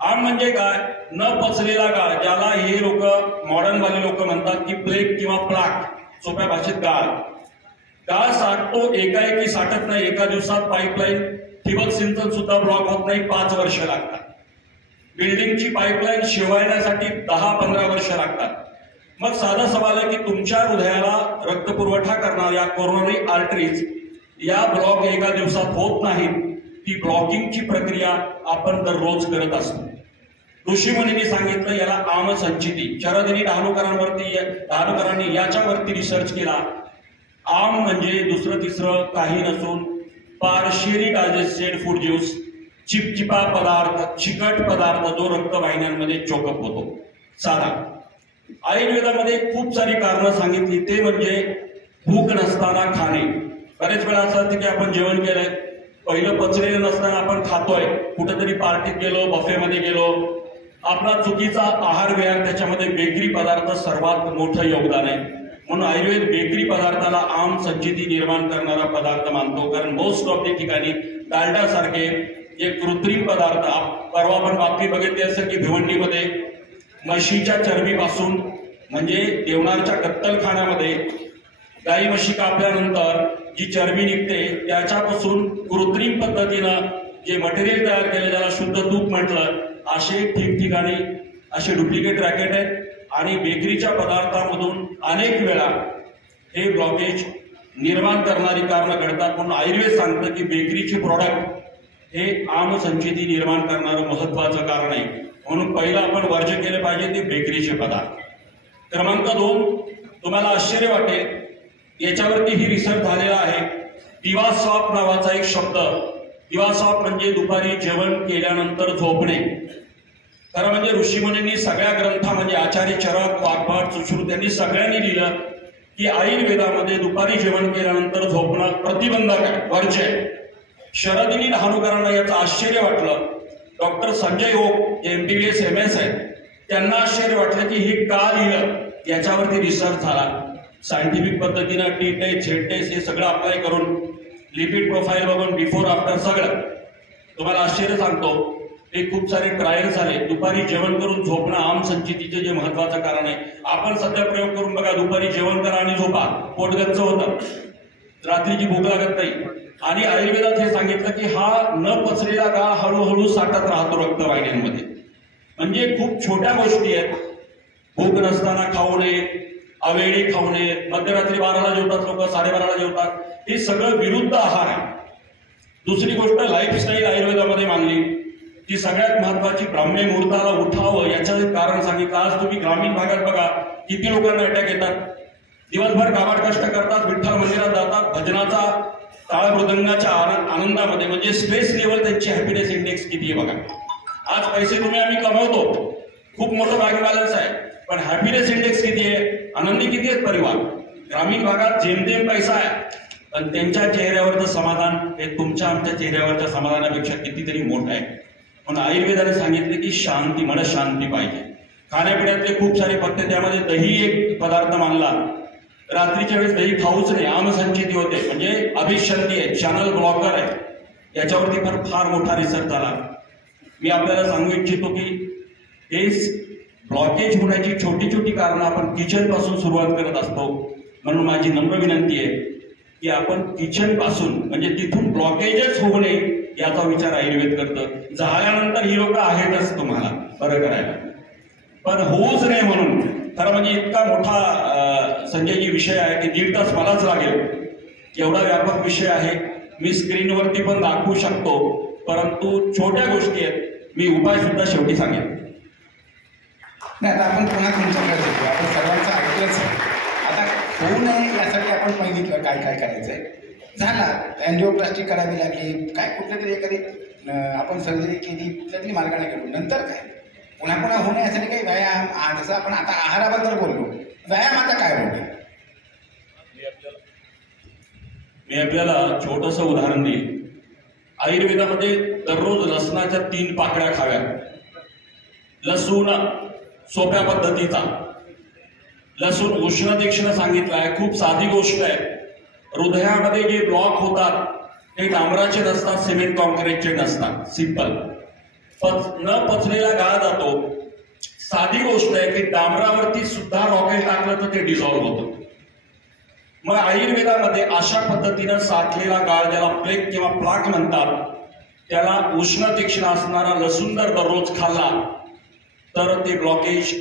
आम म्हणजे काय? न पचलेला गाळ, ज्याला हे लोक मॉडर्न वाले लोक म्हणतात की प्लेग किंवा प्लाक, सोप्या भाषेत गाळ. गाळ साठतो, एकाएकी साठत नाही. एका दिवसात पाईपलाईन ठिबक सिंचन सुद्धा ब्लॉक होत नाही, 5 वर्ष लागतात. बिल्डिंगची पाईपलाईन शिवायण्यासाठी 10-15 वर्ष लागतात. मग साधा सवाल आहे की तुमच्या हृदयाला रक्तपुरवठा करणाऱ्या कोरोनरी आर्टरीज या ब्लॉक एका दिवसात होत नाहीत. ती ब्लॉकिंगची प्रक्रिया आपण दररोज करत असतो. ऋषीमुनींनी सांगितलं याला आमसंचिती. शरदिनी डहाणूकरांनी याच्यावरती रिसर्च केला. आम म्हणजे दुसरं तिसरं काही नसून पार्शियली डायजेस्टेड फूड ज्यूस, चिपचिपा पदार्थ, चिकट पदार्थ जो रक्तवाहिन्यांमध्ये चोकअप होतो. साधा आयुर्वेदामध्ये खूप सारी कारणं सांगितली. ते म्हणजे भूक नसताना खाणे. बरेच वेळा असं असतं की आपण जेवण केलंय, पहिलं पचलेलं नसताना आपण खातोय, कुठेतरी पार्टीत गेलो, बफेमध्ये गेलो, आपला चुकीचा आहार विहार, त्याच्यामध्ये बेकरी पदार्थ सर्वात मोठं योगदान आहे. म्हणून आयुर्वेद बेकरी पदार्थाला आम संचिती निर्माण करणारा पदार्थ मानतो. कारण मोस्ट ऑफ द ठिकाणी डालडा सारखे जे कृत्रिम पदार्थ, परवा आपण बातमी बघितली असेल की भिवंडीमध्ये म्हशीच्या चरबीपासून म्हणजे देवनारच्या कत्तलखान्यामध्ये गाई म्हशी कापल्यानंतर जी चरबी निघते त्याच्यापासून कृत्रिम पद्धतीनं जे मटेरियल तयार केलं ज्याला शुद्ध तूप म्हटलं, असे ठिकठिकाणी असे डुप्लिकेट रॅकेट आहेत. आणि बेकरीच्या पदार्थामधून अनेक वेळा हे ब्लॉकेज निर्माण करणारी कारणं घडतात. म्हणून आयुर्वेद सांगतं की बेकरीचे प्रॉडक्ट हे आमसंचिती निर्माण करणारं महत्वाचं कारण आहे. म्हणून पहिलं आपण वर्ज्य केले पाहिजे ते बेकरीचे पदार्थ. क्रमांक 2, तुम्हाला आश्चर्य वाटेल, याच्यावरती ही रिसर्च झालेला आहे. दिवास्वाप नावाचा एक शब्द. दिवास्वाप म्हणजे दुपारी जेवण केल्यानंतर झोपणे. खरं म्हणजे ऋषीमुनींनी सगळ्या ग्रंथा म्हणजे आचार्य चरक, वाग्भट, सुश्रुत यांनी सगळ्यांनी लिहिलं की आयुर्वेदामध्ये दुपारी जेवण केल्यानंतर झोपणं प्रतिबंधक आहे, वर्ज्य आहे. शरदिनी डहाणूकरांना याचं आश्चर्य वाटलं. डॉक्टर संजय ओक जे MBBS MS आहेत, त्यांना आश्चर्य वाटलं की हे का लिहिलं. याच्यावरती रिसर्च झाला. सायंटिफिक पद्धतीनं टी टेस्ट, झेड टेस्ट हे सगळं अप्लाय करून लिपिड प्रोफाईल बघून बिफोर आफ्टर सगळं. तुम्हाला आश्चर्य सांगतो, हे खूप सारे ट्रायल झाले. दुपारी जेवण करून झोपणं आमसंचितीचे जे महत्वाचं कारण आहे. आपण सध्या प्रयोग करून बघा, दुपारी जेवण करा आणि झोपा, पोट गच्च होतं, रात्रीची भूक लागत नाही. आणि आयुर्वेदात हे सांगितलं की हा न पचलेला गाळ हळूहळू साठत राहतो रक्तवाहिन्यांमध्ये. म्हणजे खूप छोट्या गोष्टी आहेत. भूक नसताना खाऊ नये, अवेळी खाऊ नये, मध्यरात्री 12ला जेवतात लोक, 12:30ला जेवतात, हे सगळं विरुद्ध आहार आहे. दुसरी गोष्ट लाईफस्टाईल आयुर्वेदामध्ये मानली ती सगळ्यात महत्वाची. ब्राह्मी मुहूर्ताला उठावं याचं कारण सांगितलं. आज तुम्ही ग्रामीण भागात बघा किती लोकांना अटॅक येतात. दिवसभर काबाड कष्ट करतात, विठ्ठल मंदिरात जातात, भजनाचा टाळ मृदंगाच्या आनंदामध्ये, म्हणजे स्ट्रेस लेवल त्यांची हॅपीनेस इंडेक्स किती आहे बघा. आज पैसे आम्ही कमवतो, खूप मोठं बँक बॅलन्स आहे, पण हॅपीनेस इंडेक्स किती आहे, आनंदी किती आहेत परिवार. ग्रामीण भागात जेमतेम पैसा आहे, पण त्यांच्या चेहऱ्यावरचं समाधान हे तुमच्या आमच्या चेहऱ्यावरच्या समाधानापेक्षा कितीतरी मोठं आहे. म्हणून आयुर्वेदाने सांगितले की शांती, मन शांती पाहिजे. खाण्यापिण्यातले खूप सारे पथ्य, त्यामध्ये दही एक पदार्थ मानला. रात्रीच्या वेळेस दही खाऊच नाही, आमसंचिती होते, म्हणजे अभिशांती आहे, चॅनल ब्लॉकर आहे. याच्यावरती पण फार मोठा रिसर्च झाला. मी आपल्याला सांगू इच्छितो की हे ब्लॉकेज होण्याची छोटी छोटी कारणं आपण किचन पासून सुरुवात करत असतो. म्हणून माझी नम्र विनंती आहे की आपण किचन पासून, म्हणजे तिथून ब्लॉकेजच होऊ नये याचा विचार आयुर्वेद करतं. झाल्यानंतर ही लोक आहेतच तुम्हाला बरं करायला, पण होऊच नाही म्हणून. खरं म्हणजे इतका मोठा संजयजी विषय आहे की 1.5 तास मलाच लागेल, एवढा व्यापक विषय आहे. मी स्क्रीनवरती पण दाखवू शकतो, परंतु छोट्या गोष्टी आहेत. मी उपाय सुद्धा शेवटी सांगेन. नाही, आता आपण पुन्हा तुमच्याकडे येतो. आपण सर्वांचं ऐकलंच आहे. आता होऊ नये यासाठी आपण सांगितलं काय काय करायचंय. झाला, अँजिओप्लास्टी करावी लागली, काय कुठल्या तरी एखादी आपण सर्जरी केली, कुठल्या तरी मार्गाने केलो, नंतर काय पुन्हा पुन्हा होऊ नये यासाठी काही व्यायाम. जसं आपण आता आहाराबद्दल बोललो, व्यायाम आता काय बोलतो. मी आपल्याला छोटंसं उदाहरण देईल. आयुर्वेदामध्ये दररोज लसणाच्या 3 पाकळ्या खाव्यात. लसूण सोप्या पद्धतीचा लसूण उष्ण तीक्ष्ण सांगितलं आहे. खूप साधी गोष्ट आहे. हृदयामध्ये जे ब्लॉक होतात ते डांबराचे नसतात, सिमेंट कॉन्क्रीटचे नसतात. सिंपल. न पचलेला गाळ जातो. साधी गोष्ट आहे की डांबरावरती सुद्धा रॉकेल टाकलं तर ते डिझॉल्व्ह होतं. मग आयुर्वेदामध्ये अशा पद्धतीनं साठलेला गाळ, ज्याला प्लेग किंवा प्लाक म्हणतात, त्याला उष्ण तीक्ष्ण असणारा लसूण जर दररोज खाल्ला तर ते ब्लॉकेज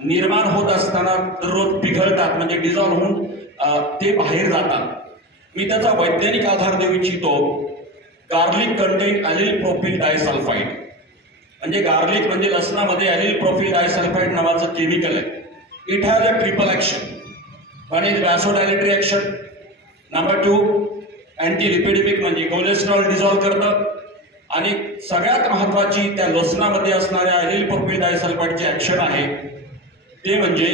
निर्माण होत असताना दररोज पिघळतात, म्हणजे डिझॉल्व्ह होऊन ते बाहेर जातात. मी त्याचा वैज्ञानिक आधार देऊ इच्छितो. Garlic contain allyl propyl disulphide, म्हणजे गार्लिक म्हणजे लसणामध्ये ॲलिल प्रोपिल डायसल्फाइड नावाचं केमिकल आहे. It has a triple action. One is vasodilatory action, number 2 anti lipidemic म्हणजे कोलेस्ट्रॉल डिझॉल्व्ह करतं, आणि सगळ्यात महत्वाची त्या लसणामध्ये असणाऱ्या ॲलिल प्रोपिल डायसल्फाइडची ऍक्शन आहे ते म्हणजे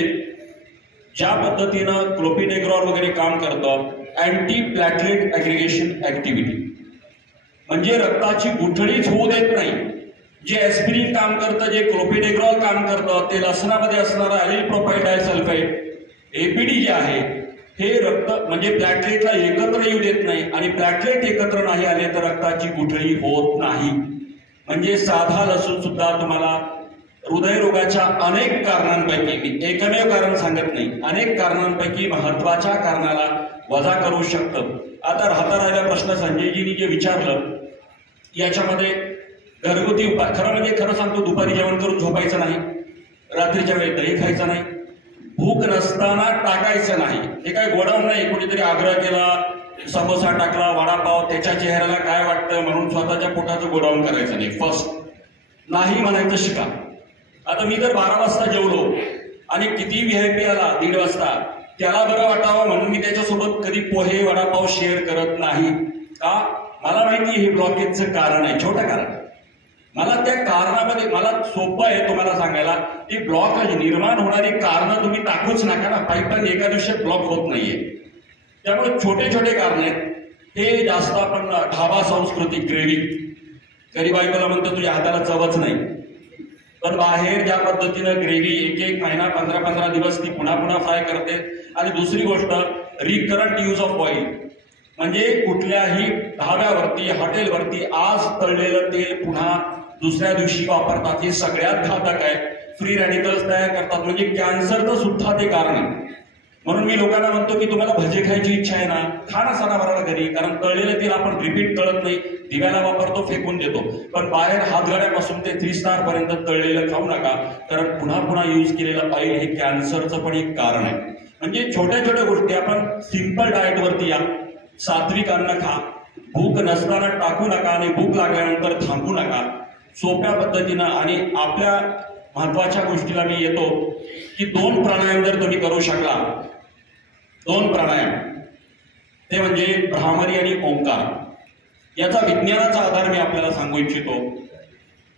ज्या पद्धतीनं क्लोपिनेग्रॉल वगैरे काम करतं, अँटी प्लॅटलेट ऍग्रिगेशन ऍक्टिव्हिटी, म्हणजे रक्ताची गुठळीच होऊ देत नाही. जे ऍस्पिरिन काम करतं, जे क्लोपिनेग्रॉल काम करतं, ते लसणामध्ये असणारा ॲलिल प्रोपाइल डायसल्फाइड एपीडी जे आहे हे रक्त म्हणजे प्लॅटलेटला एकत्र येऊ देत नाही, आणि प्लॅटलेट एकत्र नाही आले तर रक्ताची गुठळी होत नाही. म्हणजे साधा लसूण सुद्धा तुम्हाला हृदयरोगाच्या अनेक कारणांपैकी, मी एकमेव कारण सांगत नाही, अनेक कारणांपैकी महत्वाच्या कारणाला वजा करू शकतं. आता राहिला प्रश्न संजयजींनी जे विचारलं, याच्यामध्ये घरगुती उपाय, खरं सांगतो, दुपारी जेवण करून झोपायचं नाही, रात्रीच्या वेळी दही खायचं नाही, भूक नसताना टाकायचं नाही. हे काय गोडाऊन नाही, कोणीतरी आग्रह केला, समोसा टाकला, वडापाव, त्याच्या चेहऱ्याला काय वाटतं म्हणून स्वतःच्या पोटाचं गोडाऊन करायचं नाही. फर्स्ट नाही म्हणायचं शिका. आता मी जर 12 वाजता जेवलो आणि किती व्हीआयपी आला 1:30 वाजता, त्याला बरं वाटावं म्हणून मी त्याच्यासोबत कधी पोहे वडापाव शेअर करत नाही. का? मला माहिती हे ब्लॉकेजचं कारण आहे, छोटं कारण. मला त्या कारणामध्ये, मला सोपं आहे तुम्हाला सांगायला, की ब्लॉकेज निर्माण होणारी कारणं तुम्ही टाकूच नका ना. पाईपलाईन एका दिवसात ब्लॉक होत नाहीये. त्यामुळे छोटे छोटे कारण आहेत. हे जास्त आपण ढाबा संस्कृती, ग्रेव्ही, कधी बायकोला म्हणतो तुझ्या हाताला चवच नाही, पण बाहेर ज्या पद्धतीनं ग्रेव्ही 1 महिना 15 दिवस ती पुन्हा पुन्हा फ्राय करते. आणि दुसरी गोष्ट, रिकरंट यूज ऑफ ऑइल, म्हणजे कुठल्याही ढाब्यावरती, हॉटेलवरती आज तळलेलं तेल पुन्हा दुसऱ्या दिवशी वापरतात. हे सगळ्यात घातक आहे. फ्री रॅडिकल्स तयार करतात, म्हणजे कॅन्सरचं सुद्धा ते कारण आहे. म्हणून मी लोकांना म्हणतो की तुम्हाला भजे खायची इच्छा आहे ना, खा ना सणावाराला घरी, कारण तळलेलं तेल आपण रिपीट तळत नाही, दिव्याला वापरतो, फेकून देतो. पण बाहेर हातगाड्यापासून ते 3 स्टार पर्यंत तळलेलं खाऊ नका, कारण पुन्हा पुन्हा यूज केलेलं ऑइल हे कॅन्सरचं पण एक कारण आहे. म्हणजे छोट्या छोट्या गोष्टी, आपण सिंपल डाएटवरती या, सात्विक अन्न खा, भूक नसताना टाकू नका आणि भूक लागल्यानंतर थांबू नका, सोप्या पद्धतीनं. आणि आपल्या महत्वाच्या गोष्टीला मी येतो की 2 प्राणायाम जर तुम्ही करू शकला, 2 प्राणायाम, ते म्हणजे भ्रामरी आणि ओंकार. याचा विज्ञानाचा आधार मी आपल्याला सांगू इच्छितो.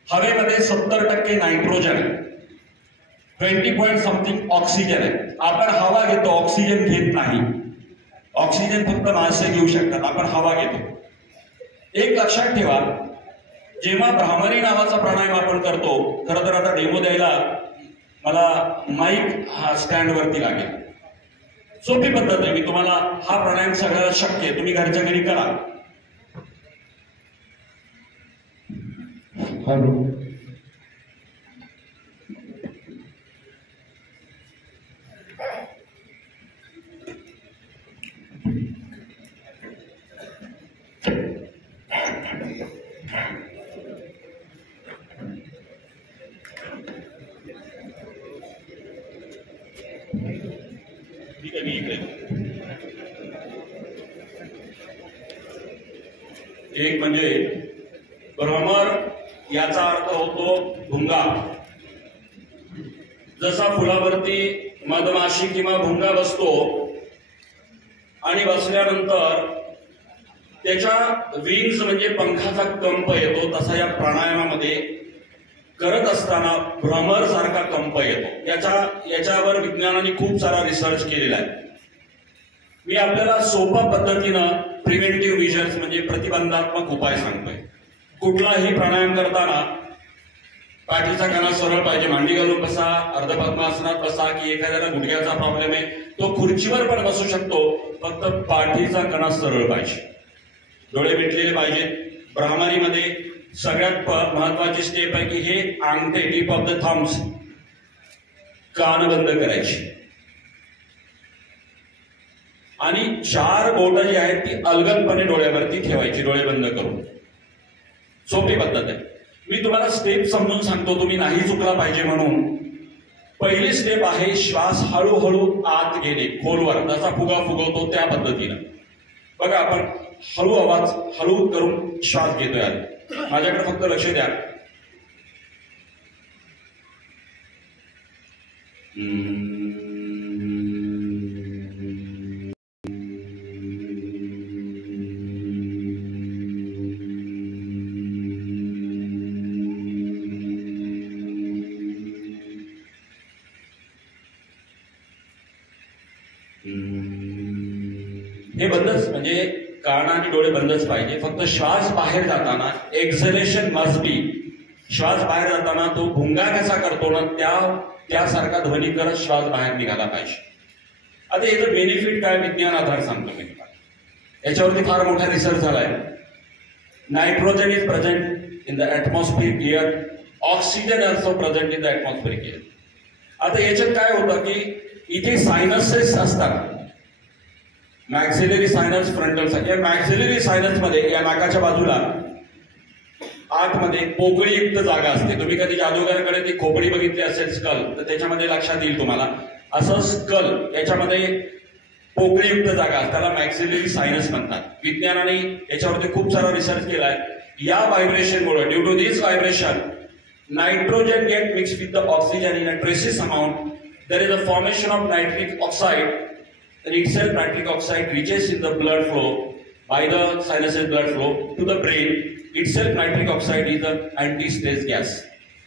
हवेमध्ये 70% नायट्रोजन आहे, 20 ऑक्सिजन आहे. आपण हवा घेतो, ऑक्सिजन घेत नाही. ऑक्सिजन फक्त माणसे घेऊ शकतात, आपण हवा घेतो. एक लक्षात ठेवा, जेव्हा भ्रामरी नावाचा प्राणायाम आपण करतो, खरं तर आता डेमो द्यायला मला माईक हा स्टँडवरती लागेल. सोपी पद्धत आहे, मी तुम्हाला हा प्राणायाम सगळ्याला शक्य आहे, तुम्ही घरच्या घरी करा. हॅलो, एक म्हणजे भ्रमर, याचा अर्थ होतो भुंगा. जसा फुलावरती मधमाशी किंवा भुंगा बसतो आणि बसल्यानंतर त्याच्या विंग्स म्हणजे पंखाचा कंप येतो, तसा या प्राणायामामध्ये करत असताना भ्रमर सारखा कंप येतो. याच्यावर विज्ञानाने खूप सारा रिसर्च केलेला आहे. मी आपल्याला सोप्या पद्धतीनं प्रिव्हेंटिव्ह मेजर्स म्हणजे प्रतिबंधात्मक उपाय सांगतोय. कुठलाही प्राणायाम करताना पाठीचा कणा सरळ पाहिजे, मांडी घालून बसा, अर्धपद्मासनात बसा, की एखाद्याला गुडघ्याचा प्रॉब्लेम आहे तो खुर्चीवर पण बसू शकतो, फक्त पाठीचा कणा सरळ पाहिजे, डोळे मिटलेले पाहिजेत. ब्राह्मणीमध्ये सगळ्यात महत्वाची स्टेप आहे की हे अंगठे, टिप ऑफ द थम्स, कान बंद करायची आणि 4 बोटं जी आहेत ती अलगदपणे डोळ्यावरती ठेवायची, डोळे बंद करून. सोपी पद्धत आहे. मी तुम्हाला स्टेप समजून सांगतो, तुम्ही नाही चुकला पाहिजे म्हणून. पहिली स्टेप आहे श्वास हळूहळू आत घेणे, खोलवर, जसा फुगा फुगवतो त्या पद्धतीनं. बघा, आपण हळू आवाज, हळू करून श्वास घेतोय. आधी माझ्याकडे फक्त लक्ष द्या. हे बंदच, म्हणजे कान आणि डोळे बंदच पाहिजे. फक्त श्वास बाहेर जाताना एक्झलेशन मस्ट बी. श्वास बाहेर जाताना तो भुंगा कसा करतो ना त्यासारखा ध्वनी करत श्वास बाहेर निघाला पाहिजे. आता याचं बेनिफिट काय, विज्ञान आधार सांगतो मी तुम्हाला. याच्यावरती फार मोठा रिसर्च झालाय. Nitrogen is present in the atmosphere air, oxygen also present in the atmosphere air. आता याच्यात काय होतं की इथे सायनसेस असतात, मॅक्सिलरी सायनस, फ्रंटल सायनस. या मॅक्सिलरी सायनस मध्ये या नाकाच्या बाजूला आतमध्ये पोकळीयुक्त जागा असते. तुम्ही कधी जादूगाराकडे ती खोपडी बघितली असेल, स्कल, तर त्याच्यामध्ये लक्षात येईल तुम्हाला. असं स्कल, याच्यामध्ये पोकळीयुक्त जागा, त्याला मॅक्सिलरी सायनस म्हणतात. विज्ञानाने याच्यावरती खूप सारा रिसर्च केलाय. या व्हायब्रेशनमुळे, due to this vibration, nitrogen get mix with the oxygen in a traces amount. There is a formation of nitric oxide. And itself nitric oxide reaches in the blood flow by the sinuses blood flow to the brain. Itself nitric oxide is the anti-stress gas.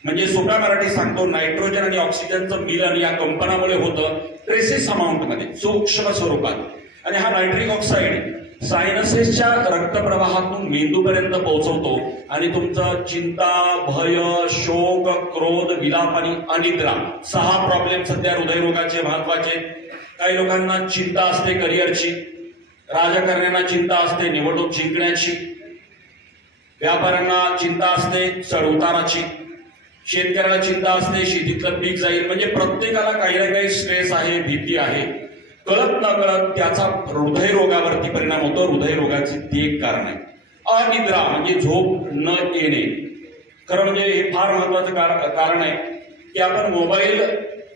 म्हणजे सोप्या मराठी सांगतो, nitrogen आणि ऑक्सिजनचं मिलन या कंपनामुळे होतं traces amount मध्ये, सूक्ष्म स्वरूपात. आणि हा नायट्रिक ऑक्साइड सायनसेसच्या रक्तप्रवाहातून मेंदूपर्यंत पोहोचवतो आणि तुमचं चिंता, भय, शोक, क्रोध, विलाप आणि अनिद्रा, 6 प्रॉब्लेम सध्या हृदयरोगाचे महत्वाचे. काही लोकांना चिंता असते करिअरची, राजकारण्यांना चिंता असते निवडणूक जिंकण्याची, व्यापाऱ्यांना चिंता असते चढउताराची, शेतकऱ्याला चिंता असते शेतीतलं पीक जाईल. म्हणजे प्रत्येकाला काही ना काही स्ट्रेस आहे, भीती आहे. कळत न कळत त्याचा हृदयरोगावरती परिणाम होतो. हृदयरोगाचे ते एक कारण आहे. अनिद्रा म्हणजे झोप न येणे. खरं म्हणजे हे फार महत्वाचं कारण आहे की आपण मोबाईल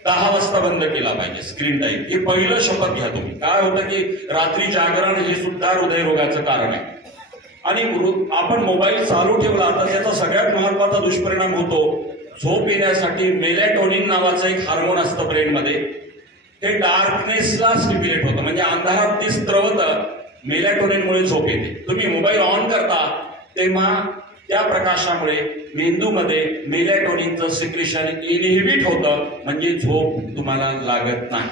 10 वाजता बंद केला पाहिजे, स्क्रीन टाईम. हे पहिलं शपथ घ्या तुम्ही. काय होतं की रात्री जागरण हे सुद्धा हृदयरोगाचं कारण आहे. आणि आपण मोबाईल चालू ठेवला तर त्याचा सगळ्यात महत्वाचा दुष्परिणाम होतो, झोप येण्यासाठी मेलॅटोनिन नावाचं एक हार्मोन असतं ब्रेनमध्ये. हे डार्कनेसला स्टिम्युलेट होतं, म्हणजे अंधारात ते स्त्रवतं, मेलॅटोनिनमुळे झोप येते. तुम्ही मोबाईल ऑन करता तेव्हा त्या प्रकाशामुळे मेंदूमध्ये मेलॅटोनिनचं सिक्रेशन इनहिबिट होतं, म्हणजे झोप तुम्हाला लागत नाही.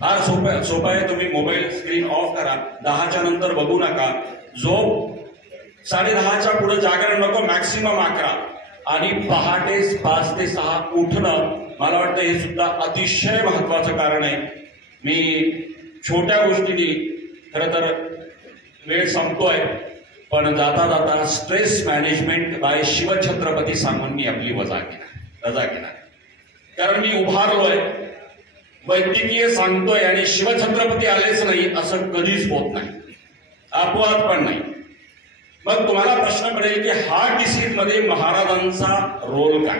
फार सोपं आहे. तुम्ही मोबाईल स्क्रीन ऑफ करा, 10च्या नंतर बघू नका. झोप 10:30च्या पुढे जागरण नको, मॅक्सिमम 11. आणि पहाटे 5 ते 6 उठणं, मला वाटतं हे सुद्धा अतिशय महत्वाचं कारण आहे. मी छोट्या गोष्टींनी खरं तर वेळ संपतोय, पण जाता जाता स्ट्रेस मॅनेजमेंट बाय शिवछत्रपती सांगून मी आपली रजा घेणार. कारण मी उभारलोय, वैद्यकीय सांगतोय आणि शिवछत्रपती आलेच नाही असं कधीच होत नाही, अपवाद पण नाही. मग तुम्हाला प्रश्न पडेल की हार्ट डिसीज मध्ये महाराजांचा रोल काय,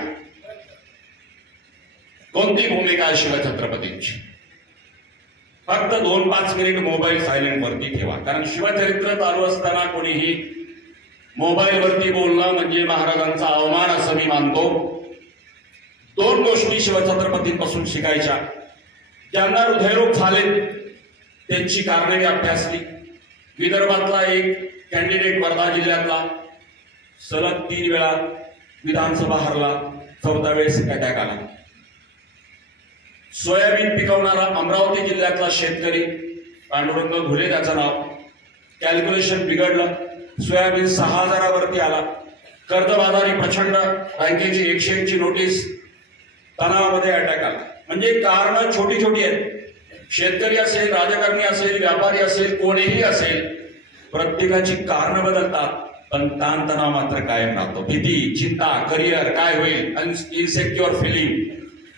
कोणती भूमिका आहे शिवछत्रपतींची? फक्त 2-5 मिनिट मोबाईल सायलेंट वरती ठेवा. कारण शिवचरित्र चालू असताना कोणीही मोबाईल वरती बोलणं म्हणजे महाराजांचा अवमान असं मी मानतो. 2 गोष्टी शिवछत्रपतींपासून शिकायच्या. ज्यांना हृदयरोग झालेत त्यांची कारणे मी अभ्यासली. विदर्भातला एक कॅन्डिडेट वर्धा जिल्ह्यातला सलग 3 वेळा विधानसभा हरला, 4थ्या वेळेस अटॅक आला. सोयाबीन पिकवणारा अमरावती जिल्ह्यातला शेतकरी पांडुरंग घुले त्याचं नाव, कॅल्क्युलेशन बिघडलं, सोयाबीन 6,000 वरती आला. कर्जबाजारी प्रचंड, बँकेची 101 ची नोटीस, तणावामध्ये अटॅक आला. म्हणजे कारणं छोटी छोटी आहेत. शेतकरी असेल, राजकारणी असेल, व्यापारी असेल, कोणीही असेल, प्रत्येकाची कारणं बदलतात, पण ताणतणाव मात्र कायम राहतो. भीती, चिंता, करिअर काय होईल, इनसेक्युअर फिलिंग,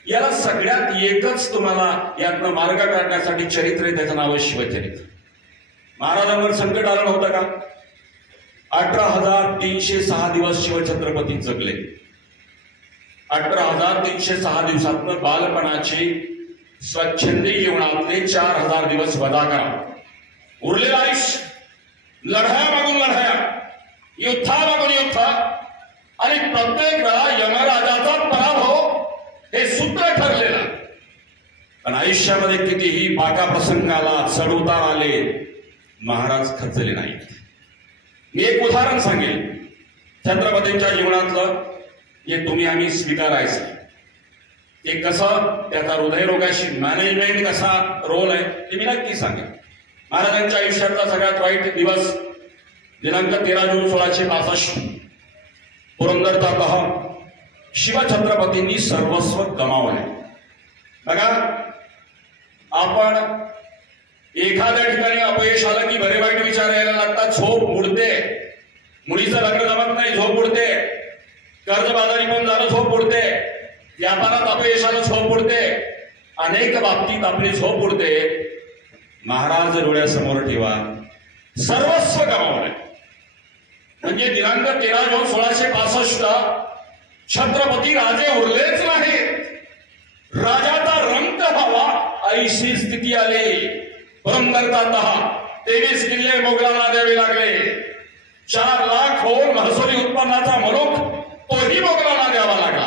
याला सगळ्यात एकच तुम्हाला यातनं मार्ग काढण्यासाठी चरित्र आहे, त्याचं नाव आहे शिवचरित्र. महाराजांवर संकट आलं नव्हतं का? 18,306 दिवस शिवछत्रपती जगले. 18,306 दिवसातनं बालपणाची स्वच्छंदी जीवनातले 4,000 दिवस वजा करा. उरलेलं आयुष्य लढाया मागून लढाया, युद्धामागून युद्ध, आणि प्रत्येक वेळा यमराजाचा पराभव हे सूत्र ठरलेलं. पण आयुष्यामध्ये कितीही बाका प्रसंगाला चढउतार आले, महाराज खचले नाहीत. मी एक उदाहरण सांगेल छत्रपतींच्या जीवनातलं, जे तुम्ही आम्ही स्वीकारायचं. ते कसं, त्याचा हृदयरोगाशी मॅनेजमेंट कसा रोल आहे ते मी नक्की सांगेन. महाराजांच्या आयुष्यातला सगळ्यात वाईट दिवस दिनांक 13 जून 1665, पुरंदरचा तह. शिवछत्रपतींनी सर्वस्व गमावले. बघा, आपण एखाद्या ठिकाणी अपयश आलं की बरे वाईट विचार यायला लागतात. झोप बुडते, मुलीचं लग्न जमत नाही, झोप बुडते. कर्जबाजारी पण झालं, झोप बुडते. व्यापारात अपयश आलं, झोप बुडते. अनेक बाबतीत आपली झोप बुडते. महाराज डोळ्यासमोर ठेवा, सर्वस्व गमावले. म्हणजे दिनांक 13 जून 1665 छत्रपती राजे उरलेच नाहीत. राजाचा रंग व्हावा ऐशी स्थिती आली. पुरंदरचा तह, 23 किल्ले मोगलांना द्यावे लागले. 4 लाख होऊन महसुली उत्पन्नाचा मुलूक तोही मोगलांना द्यावा लागला.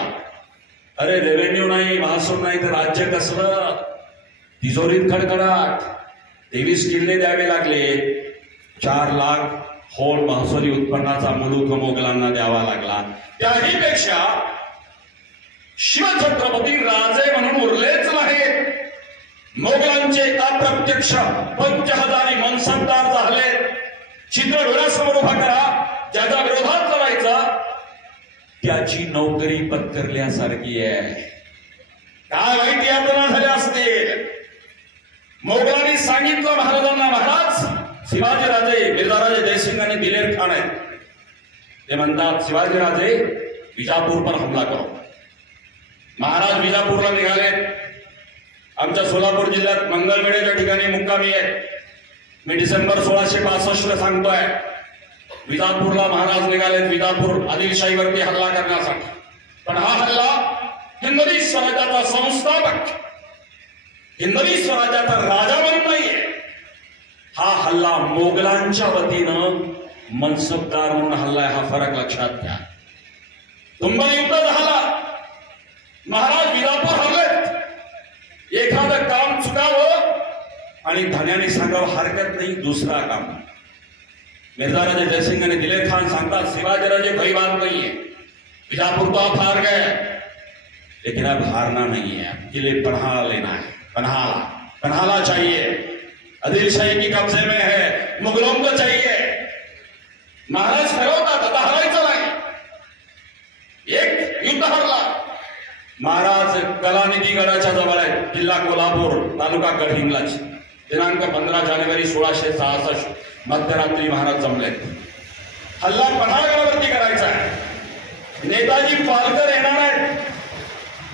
अरे रेव्हेन्यू नाही, महसूल नाही, तर राज्य कसलं? तिजोरीत खडखडाट. 23 किल्ले द्यावे लागले. 4 लाख होल महसुली उत्पन्नाचा मुलूक मोगलांना द्यावा लागला. त्याही पेक्षा शिवछत्रपती राजे म्हणून उरलेच नाहीत. मोगलांचे अप्रत्यक्ष 5000 मनसबदार झाले. चित्र डोळ्यासमोर उभा करा, ज्याच्या विरोधात लढायचा त्याची नोकरी पत्करल्यासारखी आहे. काय वाईट यातना झाल्या असतील. मोगलांनी सांगितलं महाराजांना, महाराज शिवाजीराजे, मिर्झाराजे जयसिंग आणि दिलेर खान आहेत. ते म्हणतात, शिवाजीराजे विजापूर पर हमला करो. महाराज विजापूरला निघाले. आमच्या सोलापूर जिल्ह्यात मंगळवेढेच्या ठिकाणी मुक्कामी आहेत. मी डिसेंबर 1665 सांगतोय. विजापूरला महाराज निघालेत. विजापूर आदिलशाहीवरती हल्ला करण्यासाठी. पण हा हल्ला हिंदवी स्वराज्याचा संस्थापक, हिंदवी स्वराज्याचा राजा म्हणून नाहीये. हा हल्ला मोगलांच्या वतीनं मनसबदार म्हणून हल्ला आहे. हा फरक लक्षात घ्या. तुंबा युद्ध झाला, महाराज विजापूर हल्लेत. एखादं काम चुकावं आणि धन्याने सांगावं हरकत नाही, दुसरा काम. मिर्झाराजे जयसिंग आणि दिलेर खान सांगतात, शिवाजीराजे कोई बात नहीं है, विजापुर तो आप हार गए, लेकिन अब हारना नहीं है, किले पन्हा लेना है. पन्हाला चाहिए. आदिलशाही की कब्जे में है, मुगलों को चाहिए. महाराज ठरवतात, आता हरायचं नाही. एक युद्ध हरला. महाराज कलानिधी गडाच्या जवळ आहे, जिल्हा कोल्हापूर, तालुका गडहिंग्लज. दिनांक 15 जानेवारी 1666 मध्यरात्री महाराज जमले. हल्ला पन्हाळगडावरती करायचा आहे. नेताजी पालकर येणार आहेत.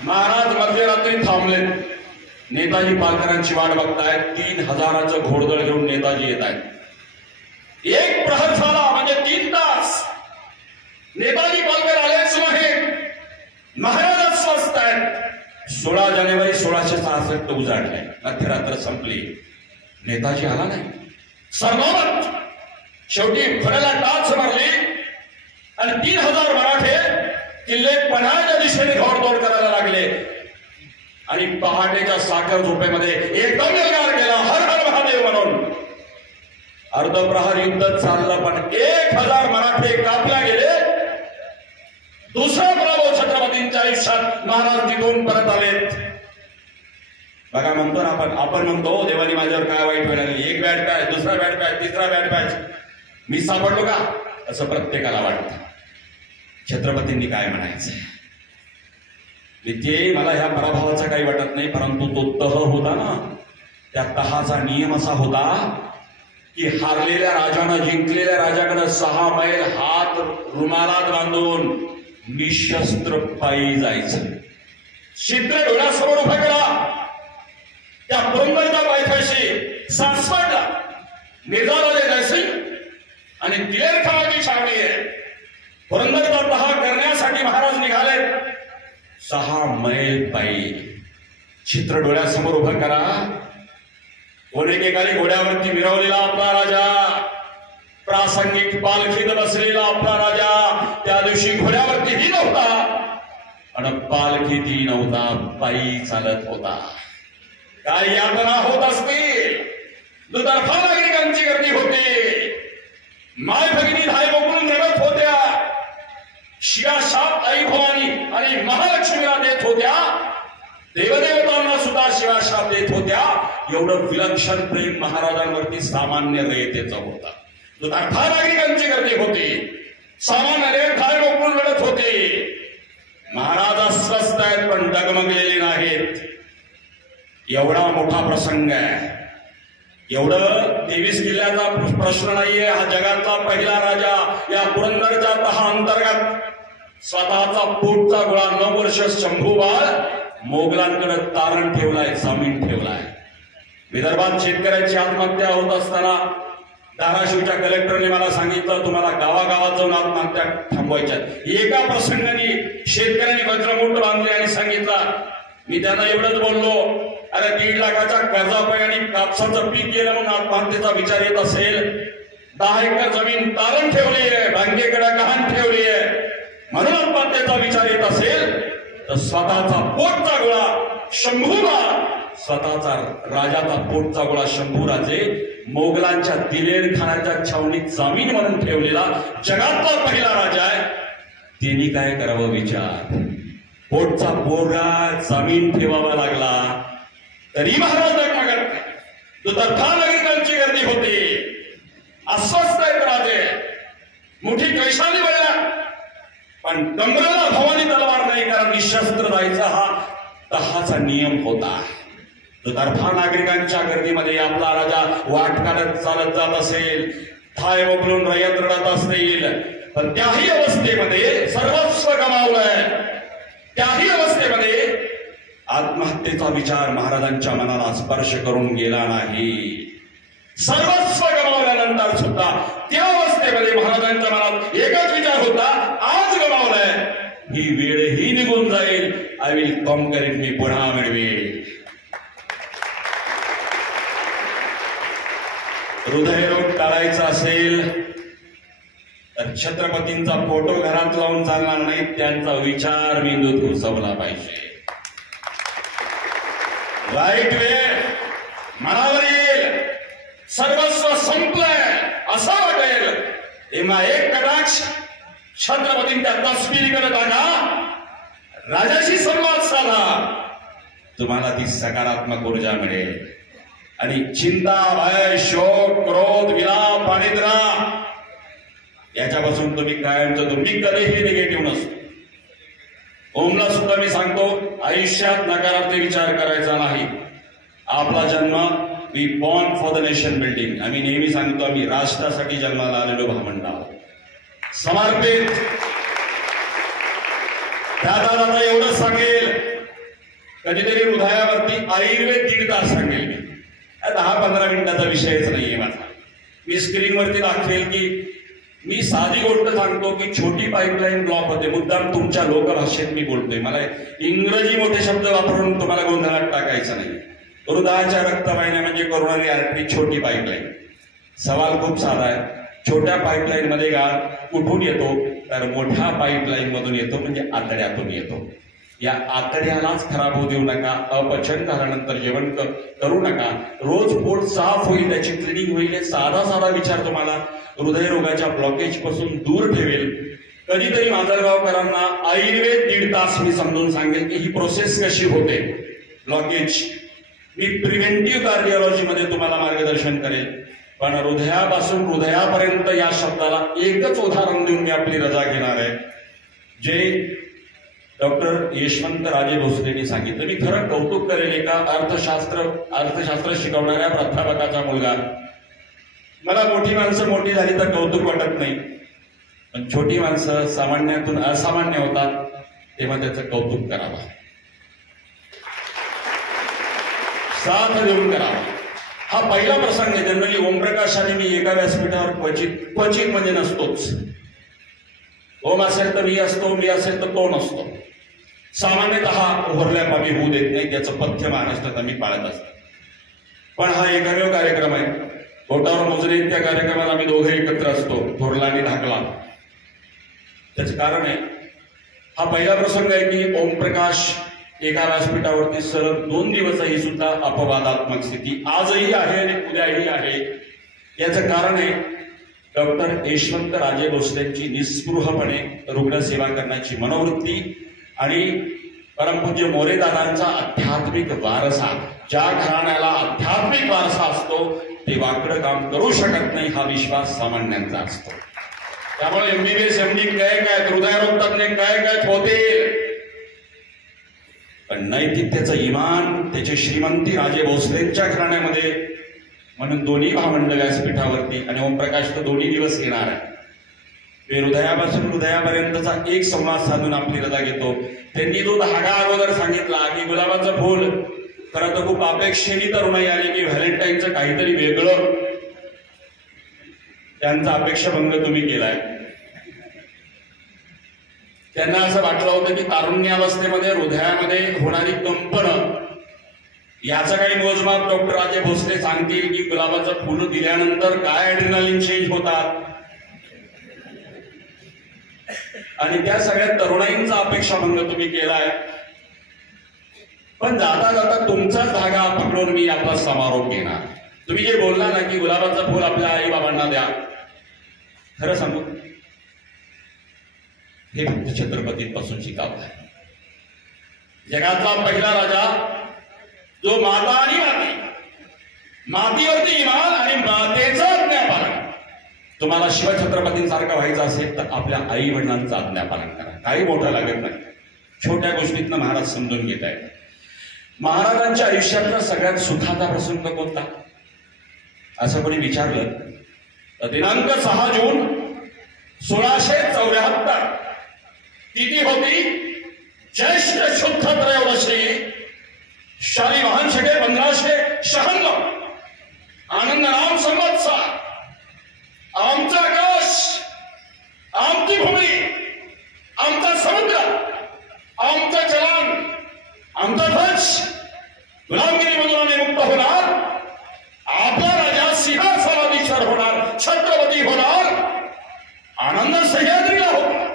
महाराज मध्यरात्री थांबले. नेताजी पालकरांची वाट बघतायत. 3000चं घोडदळ घेऊन नेताजी येत आहेत. एक प्रहर झाला म्हणजे 3 तास. नेताजी पालकर आलेच नाही. महाराज स्वस्त आहेत. 16 जानेवारी 1666 उजाडले. मध्यरात्र संपली. नेताजी आला नाही. सरनौबत शेवटी फळ्याला टाच मारली आणि 3000 मराठे किल्ले पन्हाळ्याच्या दिशेने घोडदौड करायला लागले. आणि पहाटेच्या साखर झोपेमध्ये एकदम निर्धार केला, हर हर महादेव म्हणून. अर्धप्रहर युद्ध चाललं, पण 1000 मराठे कापल्या गेले. दुसरा पराभव छत्रपतींच्या आयुष्यात. महाराज तिथून परत आलेत. बघा म्हणतो ना आपण म्हणतो, देवानी माझ्यावर काय वाईट वेळ आली. एक बॅट पॅच, दुसरा बॅट पॅच, तिसरा बॅट पॅच, मी सापडलो का, असं प्रत्येकाला वाटतं. छत्रपतींनी काय म्हणायचं ते मला ह्या पराभवाचं काही वाटत नाही, परंतु तो तह होता ना, त्या तहाचा नियम असा होता की हारलेल्या राजानं जिंकलेल्या राजाकडे 6 मैल हात रुमालात बांधून निशस्त्र पायी जायचं. चित्र डोळ्यासमोर उभं करा. त्या पुरंदरच्या पायथ्याशी सासवडला मिर्झाबादे नरसिंग आणि दिलेर खानाची छावणी आहे. पुरंदरचा तहा करण्यासाठी महाराज निघाले 6 मैल पायी. चित्र डोळ्यासमोर उभं करा. एकेकाली घोड्यावरती मिरवलेला आपला राजा, प्रासंगिक पालखीत बसलेला आपला राजा त्या दिवशी घोड्यावरतीही नव्हता आणि पालखीतही नव्हता, पायी चालत होता. काय यातना होत असतील. दुतर्फा नागरिकांची गर्दी होती. माय भगिनी धाय मोकळून रडत होत्या. शिवाशाप आई भवानी आणि महालक्ष्मीला देत होत्या. देवदेवतांना सुद्धा शिवाशाप देत होत्या. एवढं विलक्षण प्रेम महाराजांवरती सामान्य रयतेचं होता. दुतर्फा नागरिकांची गर्दी होती. सामान्य धाय मोकळून रडत होते. महाराज अस्वस्थ आहेत पण डगमगलेले नाहीत. एवढा मोठा प्रसंग आहे. एवढं 23 किल्ल्याचा प्रश्न नाहीये. हा जगातला पहिला राजा या पुरंदरच्या तहा अंतर्गत स्वतःचा पोटचा गोळा 9 वर्ष शंभूबाळ मोगलांकडे तारण ठेवलाय, जामीन ठेवलाय. विदर्भात शेतकऱ्यांची आत्महत्या होत असताना धाराशिवच्या कलेक्टरने मला सांगितलं तुम्हाला गावागावात जाऊन आत्महत्या थांबवायच्या. एका प्रसंगाने शेतकऱ्यांनी वज्रमूठ बांधले आणि सांगितलं. मी त्यांना एवढंच बोललो, अरे 1.5 लाखाच्या कर्जापायी आणि कापसाचं पीक गेलं म्हणून आत्महत्येचा विचार येत असेल. 10 एकर जमीन तारण ठेवली आहे, बँकेकडे गहाण ठेवली आहे म्हणून आत्महत्येचा विचार येत असेल तर स्वतःचा पोटचा गोळा शंभूराज, स्वतःचा राजाचा पोटचा गोळा शंभूराजे मोगलांच्या दिलेर खानाच्या छावणीत जामीन म्हणून ठेवलेला जगातला पहिला राजा आहे. त्यांनी काय करावं विचार. पोटचा पोरगा जामीन ठेवावा लागला तरी महाराज डगमगत नाही. दुतर्फा नागरिकांची गर्दी होती. अस्वस्थ आहेत राजे. मुठी कैशाली बळला पण कमरेला भवानी तलवार नाही, कारण निशस्त्र जायचा हा तहाचा नियम होता. दुतर्फा नागरिकांच्या गर्दीमध्ये आपला राजा वाट काढत चालत जात असेल. थाय मोकलून रयत रडत असतील. पण त्याही अवस्थेमध्ये सर्वस्व गमावलंय. त्याही अवस्थेमध्ये आत्महत्येचा विचार महाराजांच्या मनाला स्पर्श करून गेला नाही. सर्वस्व गमावल्यानंतर सुद्धा त्या अवस्थेमध्ये महाराजांच्या मनात एकच विचार होता, आज गमावलाय, ही वेळही निघून जाईल. आय विल कॉन्कर इट, मी पुन्हा मिळवेल. हृदयरोग टाळायचा असेल तर छत्रपतींचा फोटो घरात लावून चालणार नाही, त्यांचा विचार मेंदूत घुसवला पाहिजे. वाईट वेळ मनावर येईल, सर्वस्व संपलंय असं वाटेल तेव्हा एक कटाक्ष छत्रपतींच्या तस्बिरीकडे टाका, राजाशी संवाद साधा, तुम्हाला ती सकारात्मक ऊर्जा मिळेल. आणि चिंता, भय, शोक, क्रोध, विलाप, पाणिद्रा याच्यापासून तुम्ही कायमचं, तुम्ही कधीही निगेटिव्ह नसतो. ओमला सुद्धा मी सांगतो, आयुष्यात नकारात्मक विचार करायचा नाही. आपला जन्म, we born for the nation building. आम्ही नेहमी सांगतो आम्ही राष्ट्रासाठी जन्माला आलेलो भावंड आहोत, समर्पित. दादा एवढंच सांगेल, कधीतरी हृदयावरती आयुर्वेद 1.5 तास सांगेल मी, 10-15 मिनिटाचा विषयच नाहीये माझा. मी स्क्रीनवरती दाखवेल की मी साधी गोष्ट सांगतो की छोटी पाईपलाईन ब्लॉक होते. मुद्दाम तुमच्या लोकभाषेत मी बोलतोय, मला इंग्रजी मोठे शब्द वापरून तुम्हाला गोंधळात टाकायचं नाही. हृदयाच्या रक्तवाहिन्या म्हणजे कोरोनरी आर्टरी, छोटी पाईपलाईन. सवाल खूप साधा आहे, छोट्या पाईपलाईन मध्ये गाळ कुठून येतो तर मोठ्या पाईपलाईन मधून येतो, म्हणजे आतड्यातून येतो. या आतड्यालाच खराब होऊ देऊ नका. अपचन झाल्यानंतर जेवण करू नका. रोज पोट साफ होईल, त्याची क्लिनिंग होईल. साधा साधा विचार तुम्हाला हृदयरोगाच्या ब्लॉकेज पासून दूर ठेवेल. कधीतरी माजलगावकरांना आयुर्वेद 1.5 तास मी समजून सांगेल की ही प्रोसेस कशी होते ब्लॉकेज. मी प्रिव्हेंटिव्ह कार्डिओलॉजी मध्ये तुम्हाला मार्गदर्शन करेल. पण हृदयापासून हृदयापर्यंत या शब्दाला एकच उदाहरण देऊन मी आपली रजा घेणार आहे. जे डॉक्टर यशवंतराजे भोसलेंनी सांगितलं, मी खरं कौतुक करेल एका अर्थशास्त्र शिकवणाऱ्या प्राध्यापकाचा मुलगा. मला मोठी माणसं मोठी झाली तर कौतुक वाटत नाही, पण छोटी माणसं सामान्यातून असामान्य होतात तेव्हा त्याचं कौतुक करावं, साथ देऊन करावा. हा पहिला प्रसंग आहे. जनरली ओमप्रकाशाने मी एका व्यासपीठावर क्वचित म्हणजे नसतोच. ओम असेल तर मी असतो, मी असेल तर तो नसतो. सामान्यतः ओव्हरलॅप आम्ही होऊ देत नाही, त्याचं पथ्य महाराष्ट्रात आम्ही पाळत असतो. पण हा एकमेव कार्यक्रम आहे, बोटावर मोजणे त्या कार्यक्रमात आम्ही दोघे एकत्र असतो, थोरला आणि धाकला. त्याचं कारण आहे, हा पहिला प्रसंग आहे की ओमप्रकाश एका व्यासपीठावरती सलग 2 दिवस ही सुद्धा अपवादात्मक स्थिती आजही आहे आणि उद्याही आहे. याचं कारण आहे डॉक्टर यशवंतराजे भोसलेंची निस्पृहपणे रुग्णसेवा करण्याची मनोवृत्ती आणि परमपूज्य मोरेदादांचा आध्यात्मिक वारसा. ज्या घराण्याला आध्यात्मिक वारसा असतो ते वाकडं काम करू शकत नाही हा विश्वास सामान्यांचा असतो. त्यामुळे MBBS MD काय हृदयरोग तज्ञ काय होतील, पण नैतिकतेचं इमान त्याची श्रीमंती राजे भोसलेंच्या घराण्यामध्ये. म्हणून दोन्ही भावंड व्यासपीठावरती आणि ओमप्रकाश तर 2 दिवस येणार आहे. मी हृदयापासून हृदयापर्यंतचा एक संवाद साधून आपली रजा घेतो. त्यांनी जो धागा अगोदर सांगितला की गुलाबाचं फुल, खरं तर खूप अपेक्षेने तरुणाई आली की व्हॅलेंटाईनचं काहीतरी वेगळं. त्यांचा अपेक्षाभंग तुम्ही केलाय. त्यांना असं वाटलं होतं की तारुण्यावस्थेमध्ये हृदयामध्ये होणारी कंपनं याचं काही मोजमाप डॉक्टर राजे भोसले सांगतील की गुलाबाचं फुल दिल्यानंतर काय ॲड्रिनालिन चेंज होतात, आणि त्या सगळ्या तरुणाईंचा अपेक्षाभंग तुम्ही केलाय. पण जाता जाता तुमचाच धागा पकडून मी आपला समारोप घेणार. तुम्ही जे बोलला ना की गुलाबाचं फुल आपल्या आई बाबांना द्या, खरं सांगू हे फक्त छत्रपतींपासून शिकावं आहे. जगातला पहिला राजा जो माता आणि मातीवरती इमान आणि मातेचं आज्ञापालन. तुम्हाला शिवछत्रपतींसारखं व्हायचं असेल तर आपल्या आई वडिलांचं आज्ञापालन करा. काही मोठं लागत नाही, छोट्या गोष्टीतनं महाराज समजून घेत आहेत. महाराजांच्या आयुष्यातला सगळ्यात सुखाचा प्रसंग कोणता असं कोणी विचारलं तर दिनांक 6 जून 1674 तिथी होती ज्येष्ठ शुद्ध त्रयोदशी, शालिवाहन शके 1596. आनंद नाम संवत्सर. आमचा आकाश, आमची भूमी, आमचा समुद्र, आमचं चलन, आमचा ध्वज गुलामगिरीमधून मुक्त होणार. आपला राजा सिंहासनाधीश्वर होणार, छत्रपती होणार. आनंद सह्याद्रीला होता,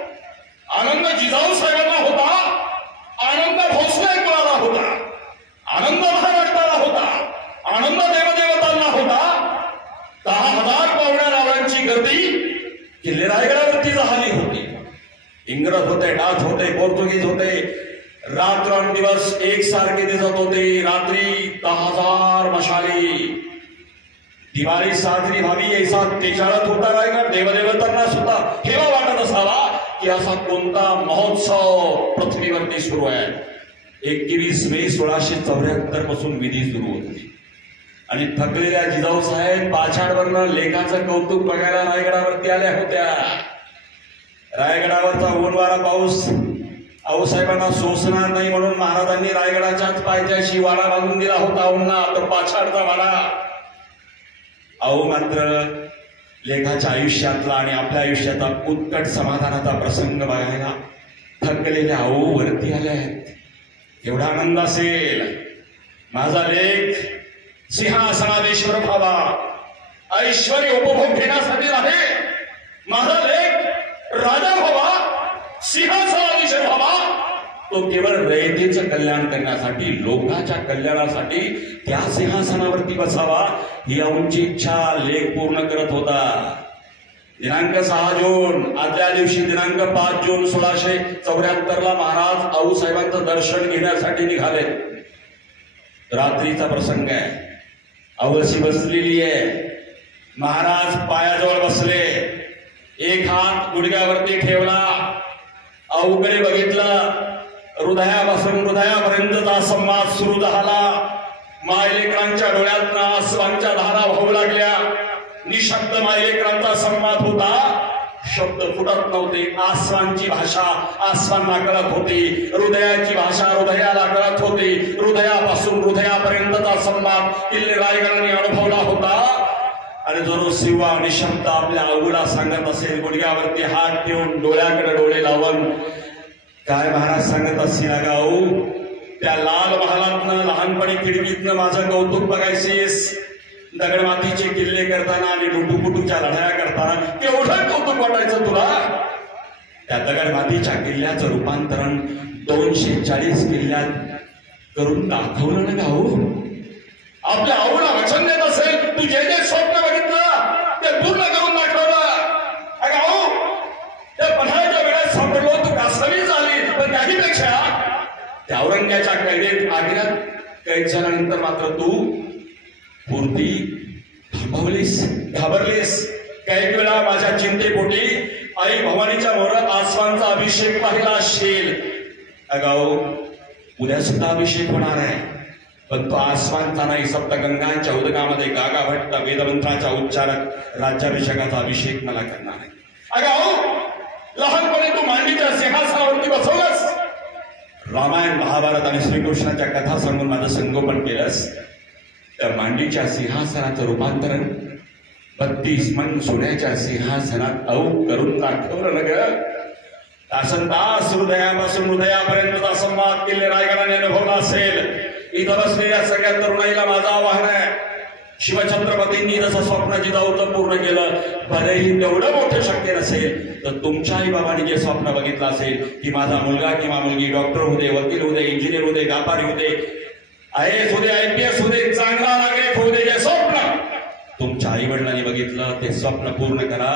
आनंद जिजाऊ साहेबांना होता, आनंद भोसले कुळाला होता, आनंद महाराष्ट्राला होता, आनंद देवदेवतांना होता. 10,000 पाहुण्या रावळांची गर्दी किल्ले रायगडावरती झाली होती. इंग्रज होते, डाच होते, पोर्तुगीज होते. रात्रंदिवस एकसारखे दिसत होते. रात्री 10,000 मशाली. दिवाळी साजरी व्हावी याचा तेजाळत होता रायगड. देवदेवतांना सुद्धा हेवा वाटत असावा की असा कोणता महोत्सव पृथ्वीवरती सुरू आहे. 21 मे 1674 पासून विधी सुरू होती आणि थकलेल्या जिजाऊ साहेब पाछाडवरनं लेखाचं कौतुक बघायला रायगडावरती आल्या होत्या. रायगडावरचा ऊन वारा पाऊस आऊसाहेबांना सोसणार नाही म्हणून महाराजांनी रायगडाच्याच पायथ्याशी वाडा बांधून दिला होता. उन्हा तर पाछाडचा वाडा. आऊ मात्र लेखाच्या आयुष्यातला आणि आपल्या आयुष्याचा उत्कट समाधानाचा प्रसंग बघायला थकलेल्या आऊ वरती आल्या आहेत. एवढा आनंद असेल, माझा लेख सिंहासनाधीश्वर व्हावा, ऐश्वर्य उपभोग घेण्यासाठी आहे. माझा लेख राजा व्हावा, सिंहासनाधीश्वर व्हावा. तो केवळ रयतेचं कल्याण करण्यासाठी, लोकांच्या कल्याणासाठी त्या सिंहासनावरती बसावा ही आमची इच्छा लेख पूर्ण करत होता. दिनांक 6 जून आदल्या दिवशी दिनांक 5 जून 1674 महाराज आऊसाहेबांचं दर्शन घेण्यासाठी निघाले. रात्रीचा प्रसंग आहे. आऊशी बसलेली आहे. महाराज पायाजवळ बसले, एक हात गुडघ्यावरती ठेवला. अवकडे बघितलं, हृदयापासून हृदयापर्यंतचा संवाद सुरू झाला. मायलेकरांच्या डोळ्यातनं आसवांच्या धारा वाहू लागल्या. निशब्द मायलेकरांचा संवाद होता. शब्द फुटत नव्हते. आसवांची भाषा आसवांना कळत होती, हृदयाची भाषा हृदयाला कळत होती. हृदयापासून हृदयापर्यंतचा संवाद किल्ले रायगडाने अनुभवला होता. आणि जो शिवा निशब्द आपल्या अवघुला सांगत असेल, गुडघ्यावरती हात ठेवून डोळ्याकडे डोळे लावून काय महाराज सांगत असतील, गाऊ त्या लाल महालातनं लहानपणी खिडकीतनं माझं कौतुक बघायचीस. दगडमातीचे किल्ले करताना आणि लुटूपुटूच्या लढाया करताना केवढं कौतुक वाटायचं तुला. त्या दगडमातीच्या किल्ल्याचं रूपांतरण 240 किल्ल्यात करून दाखवलं ना गाऊ. आपल्या आऊला वचन देत असेल, तू जे जे स्वप्न बघितलं ते पूर्ण करून दाखवलं. गाऊ त्या पन्हाळ्याच्या वेळेत सापडलो, तू कासवी झाली. पण त्याहीपेक्षा त्या औरंग्याच्या कैदेत आग्र्यात कैद झाल्यानंतर मात्र तू पूर्ती थांबवलीस, घाबरलीस. काही वेळा माझ्या चिंतेपोटी आई भवानीच्या मोहरात आसवांचा अभिषेक पाहिला असशील. अगाऊ उद्या सुद्धा अभिषेक होणार आहे, पण तो आसवांचा नाही, सप्तगंगांच्या उदकामध्ये गागा भट्ट वेदमंत्राच्या उच्चारक राज्याभिषेकाचा अभिषेक मला करणार आहे. अगाऊ लहानपणी तू मांडीच्या सिंहासनावरती बसवलंस. रामायण महाभारत आणि श्रीकृष्णाच्या कथा सांगून माझं संगोपन केलंस. त्या मांडीच्या सिंहासनाचं रूपांतरण 32 मन सोन्याच्या सिंहासनात करून दाखवलं न ग. तासन तास हृदयापासून हृदयापर्यंतचा संवाद किल्ले रायगडाने अनुभवला असेल. इथं बसलेल्या सगळ्या तरुणाईला माझं आवाहन आहे, शिवछत्रपतींनी जसं स्वप्न जिजाऊचं पूर्ण केलं, भलेही तेवढं मोठं शक्य नसेल तर तुमच्या आई बाबांनी जे स्वप्न बघितलं असेल की माझा मुलगा किंवा मुलगी डॉक्टर होऊ दे, वकील होऊ दे, इंजिनियर होऊ दे, व्यापारी होऊ दे, IAS होऊ दे, IPS होऊ दे, चांगला नागरिक होऊ दे, जे स्वप्न तुमच्या आई वडिलांनी बघितलं ते स्वप्न पूर्ण करा.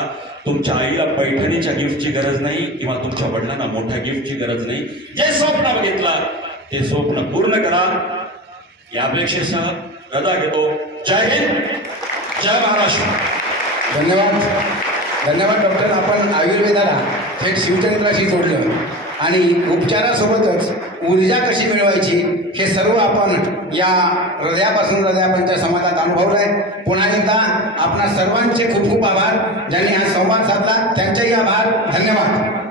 तुमच्या आईला पैठणीच्या गिफ्टची गरज नाही किंवा तुमच्या वडिलांना मोठ्या गिफ्टची गरज नाही. जे स्वप्न बघितलं ते स्वप्न पूर्ण करा. या अपेक्षेसह रजा घेतो. जय हिंद, जय महाराष्ट्र. धन्यवाद. धन्यवाद डॉक्टर. आपण आयुर्वेदाला थेट शिवचरित्राशी जोडलं आणि उपचारासोबतच ऊर्जा कशी मिळवायची हे सर्व आपण या हृदयापासून हृदयापर्यंतच्या संवादात अनुभवलंय. पुन्हा एकदा आपणा सर्वांचे खूप खूप आभार. ज्यांनी हा संवाद साधला त्यांचेही आभार. धन्यवाद.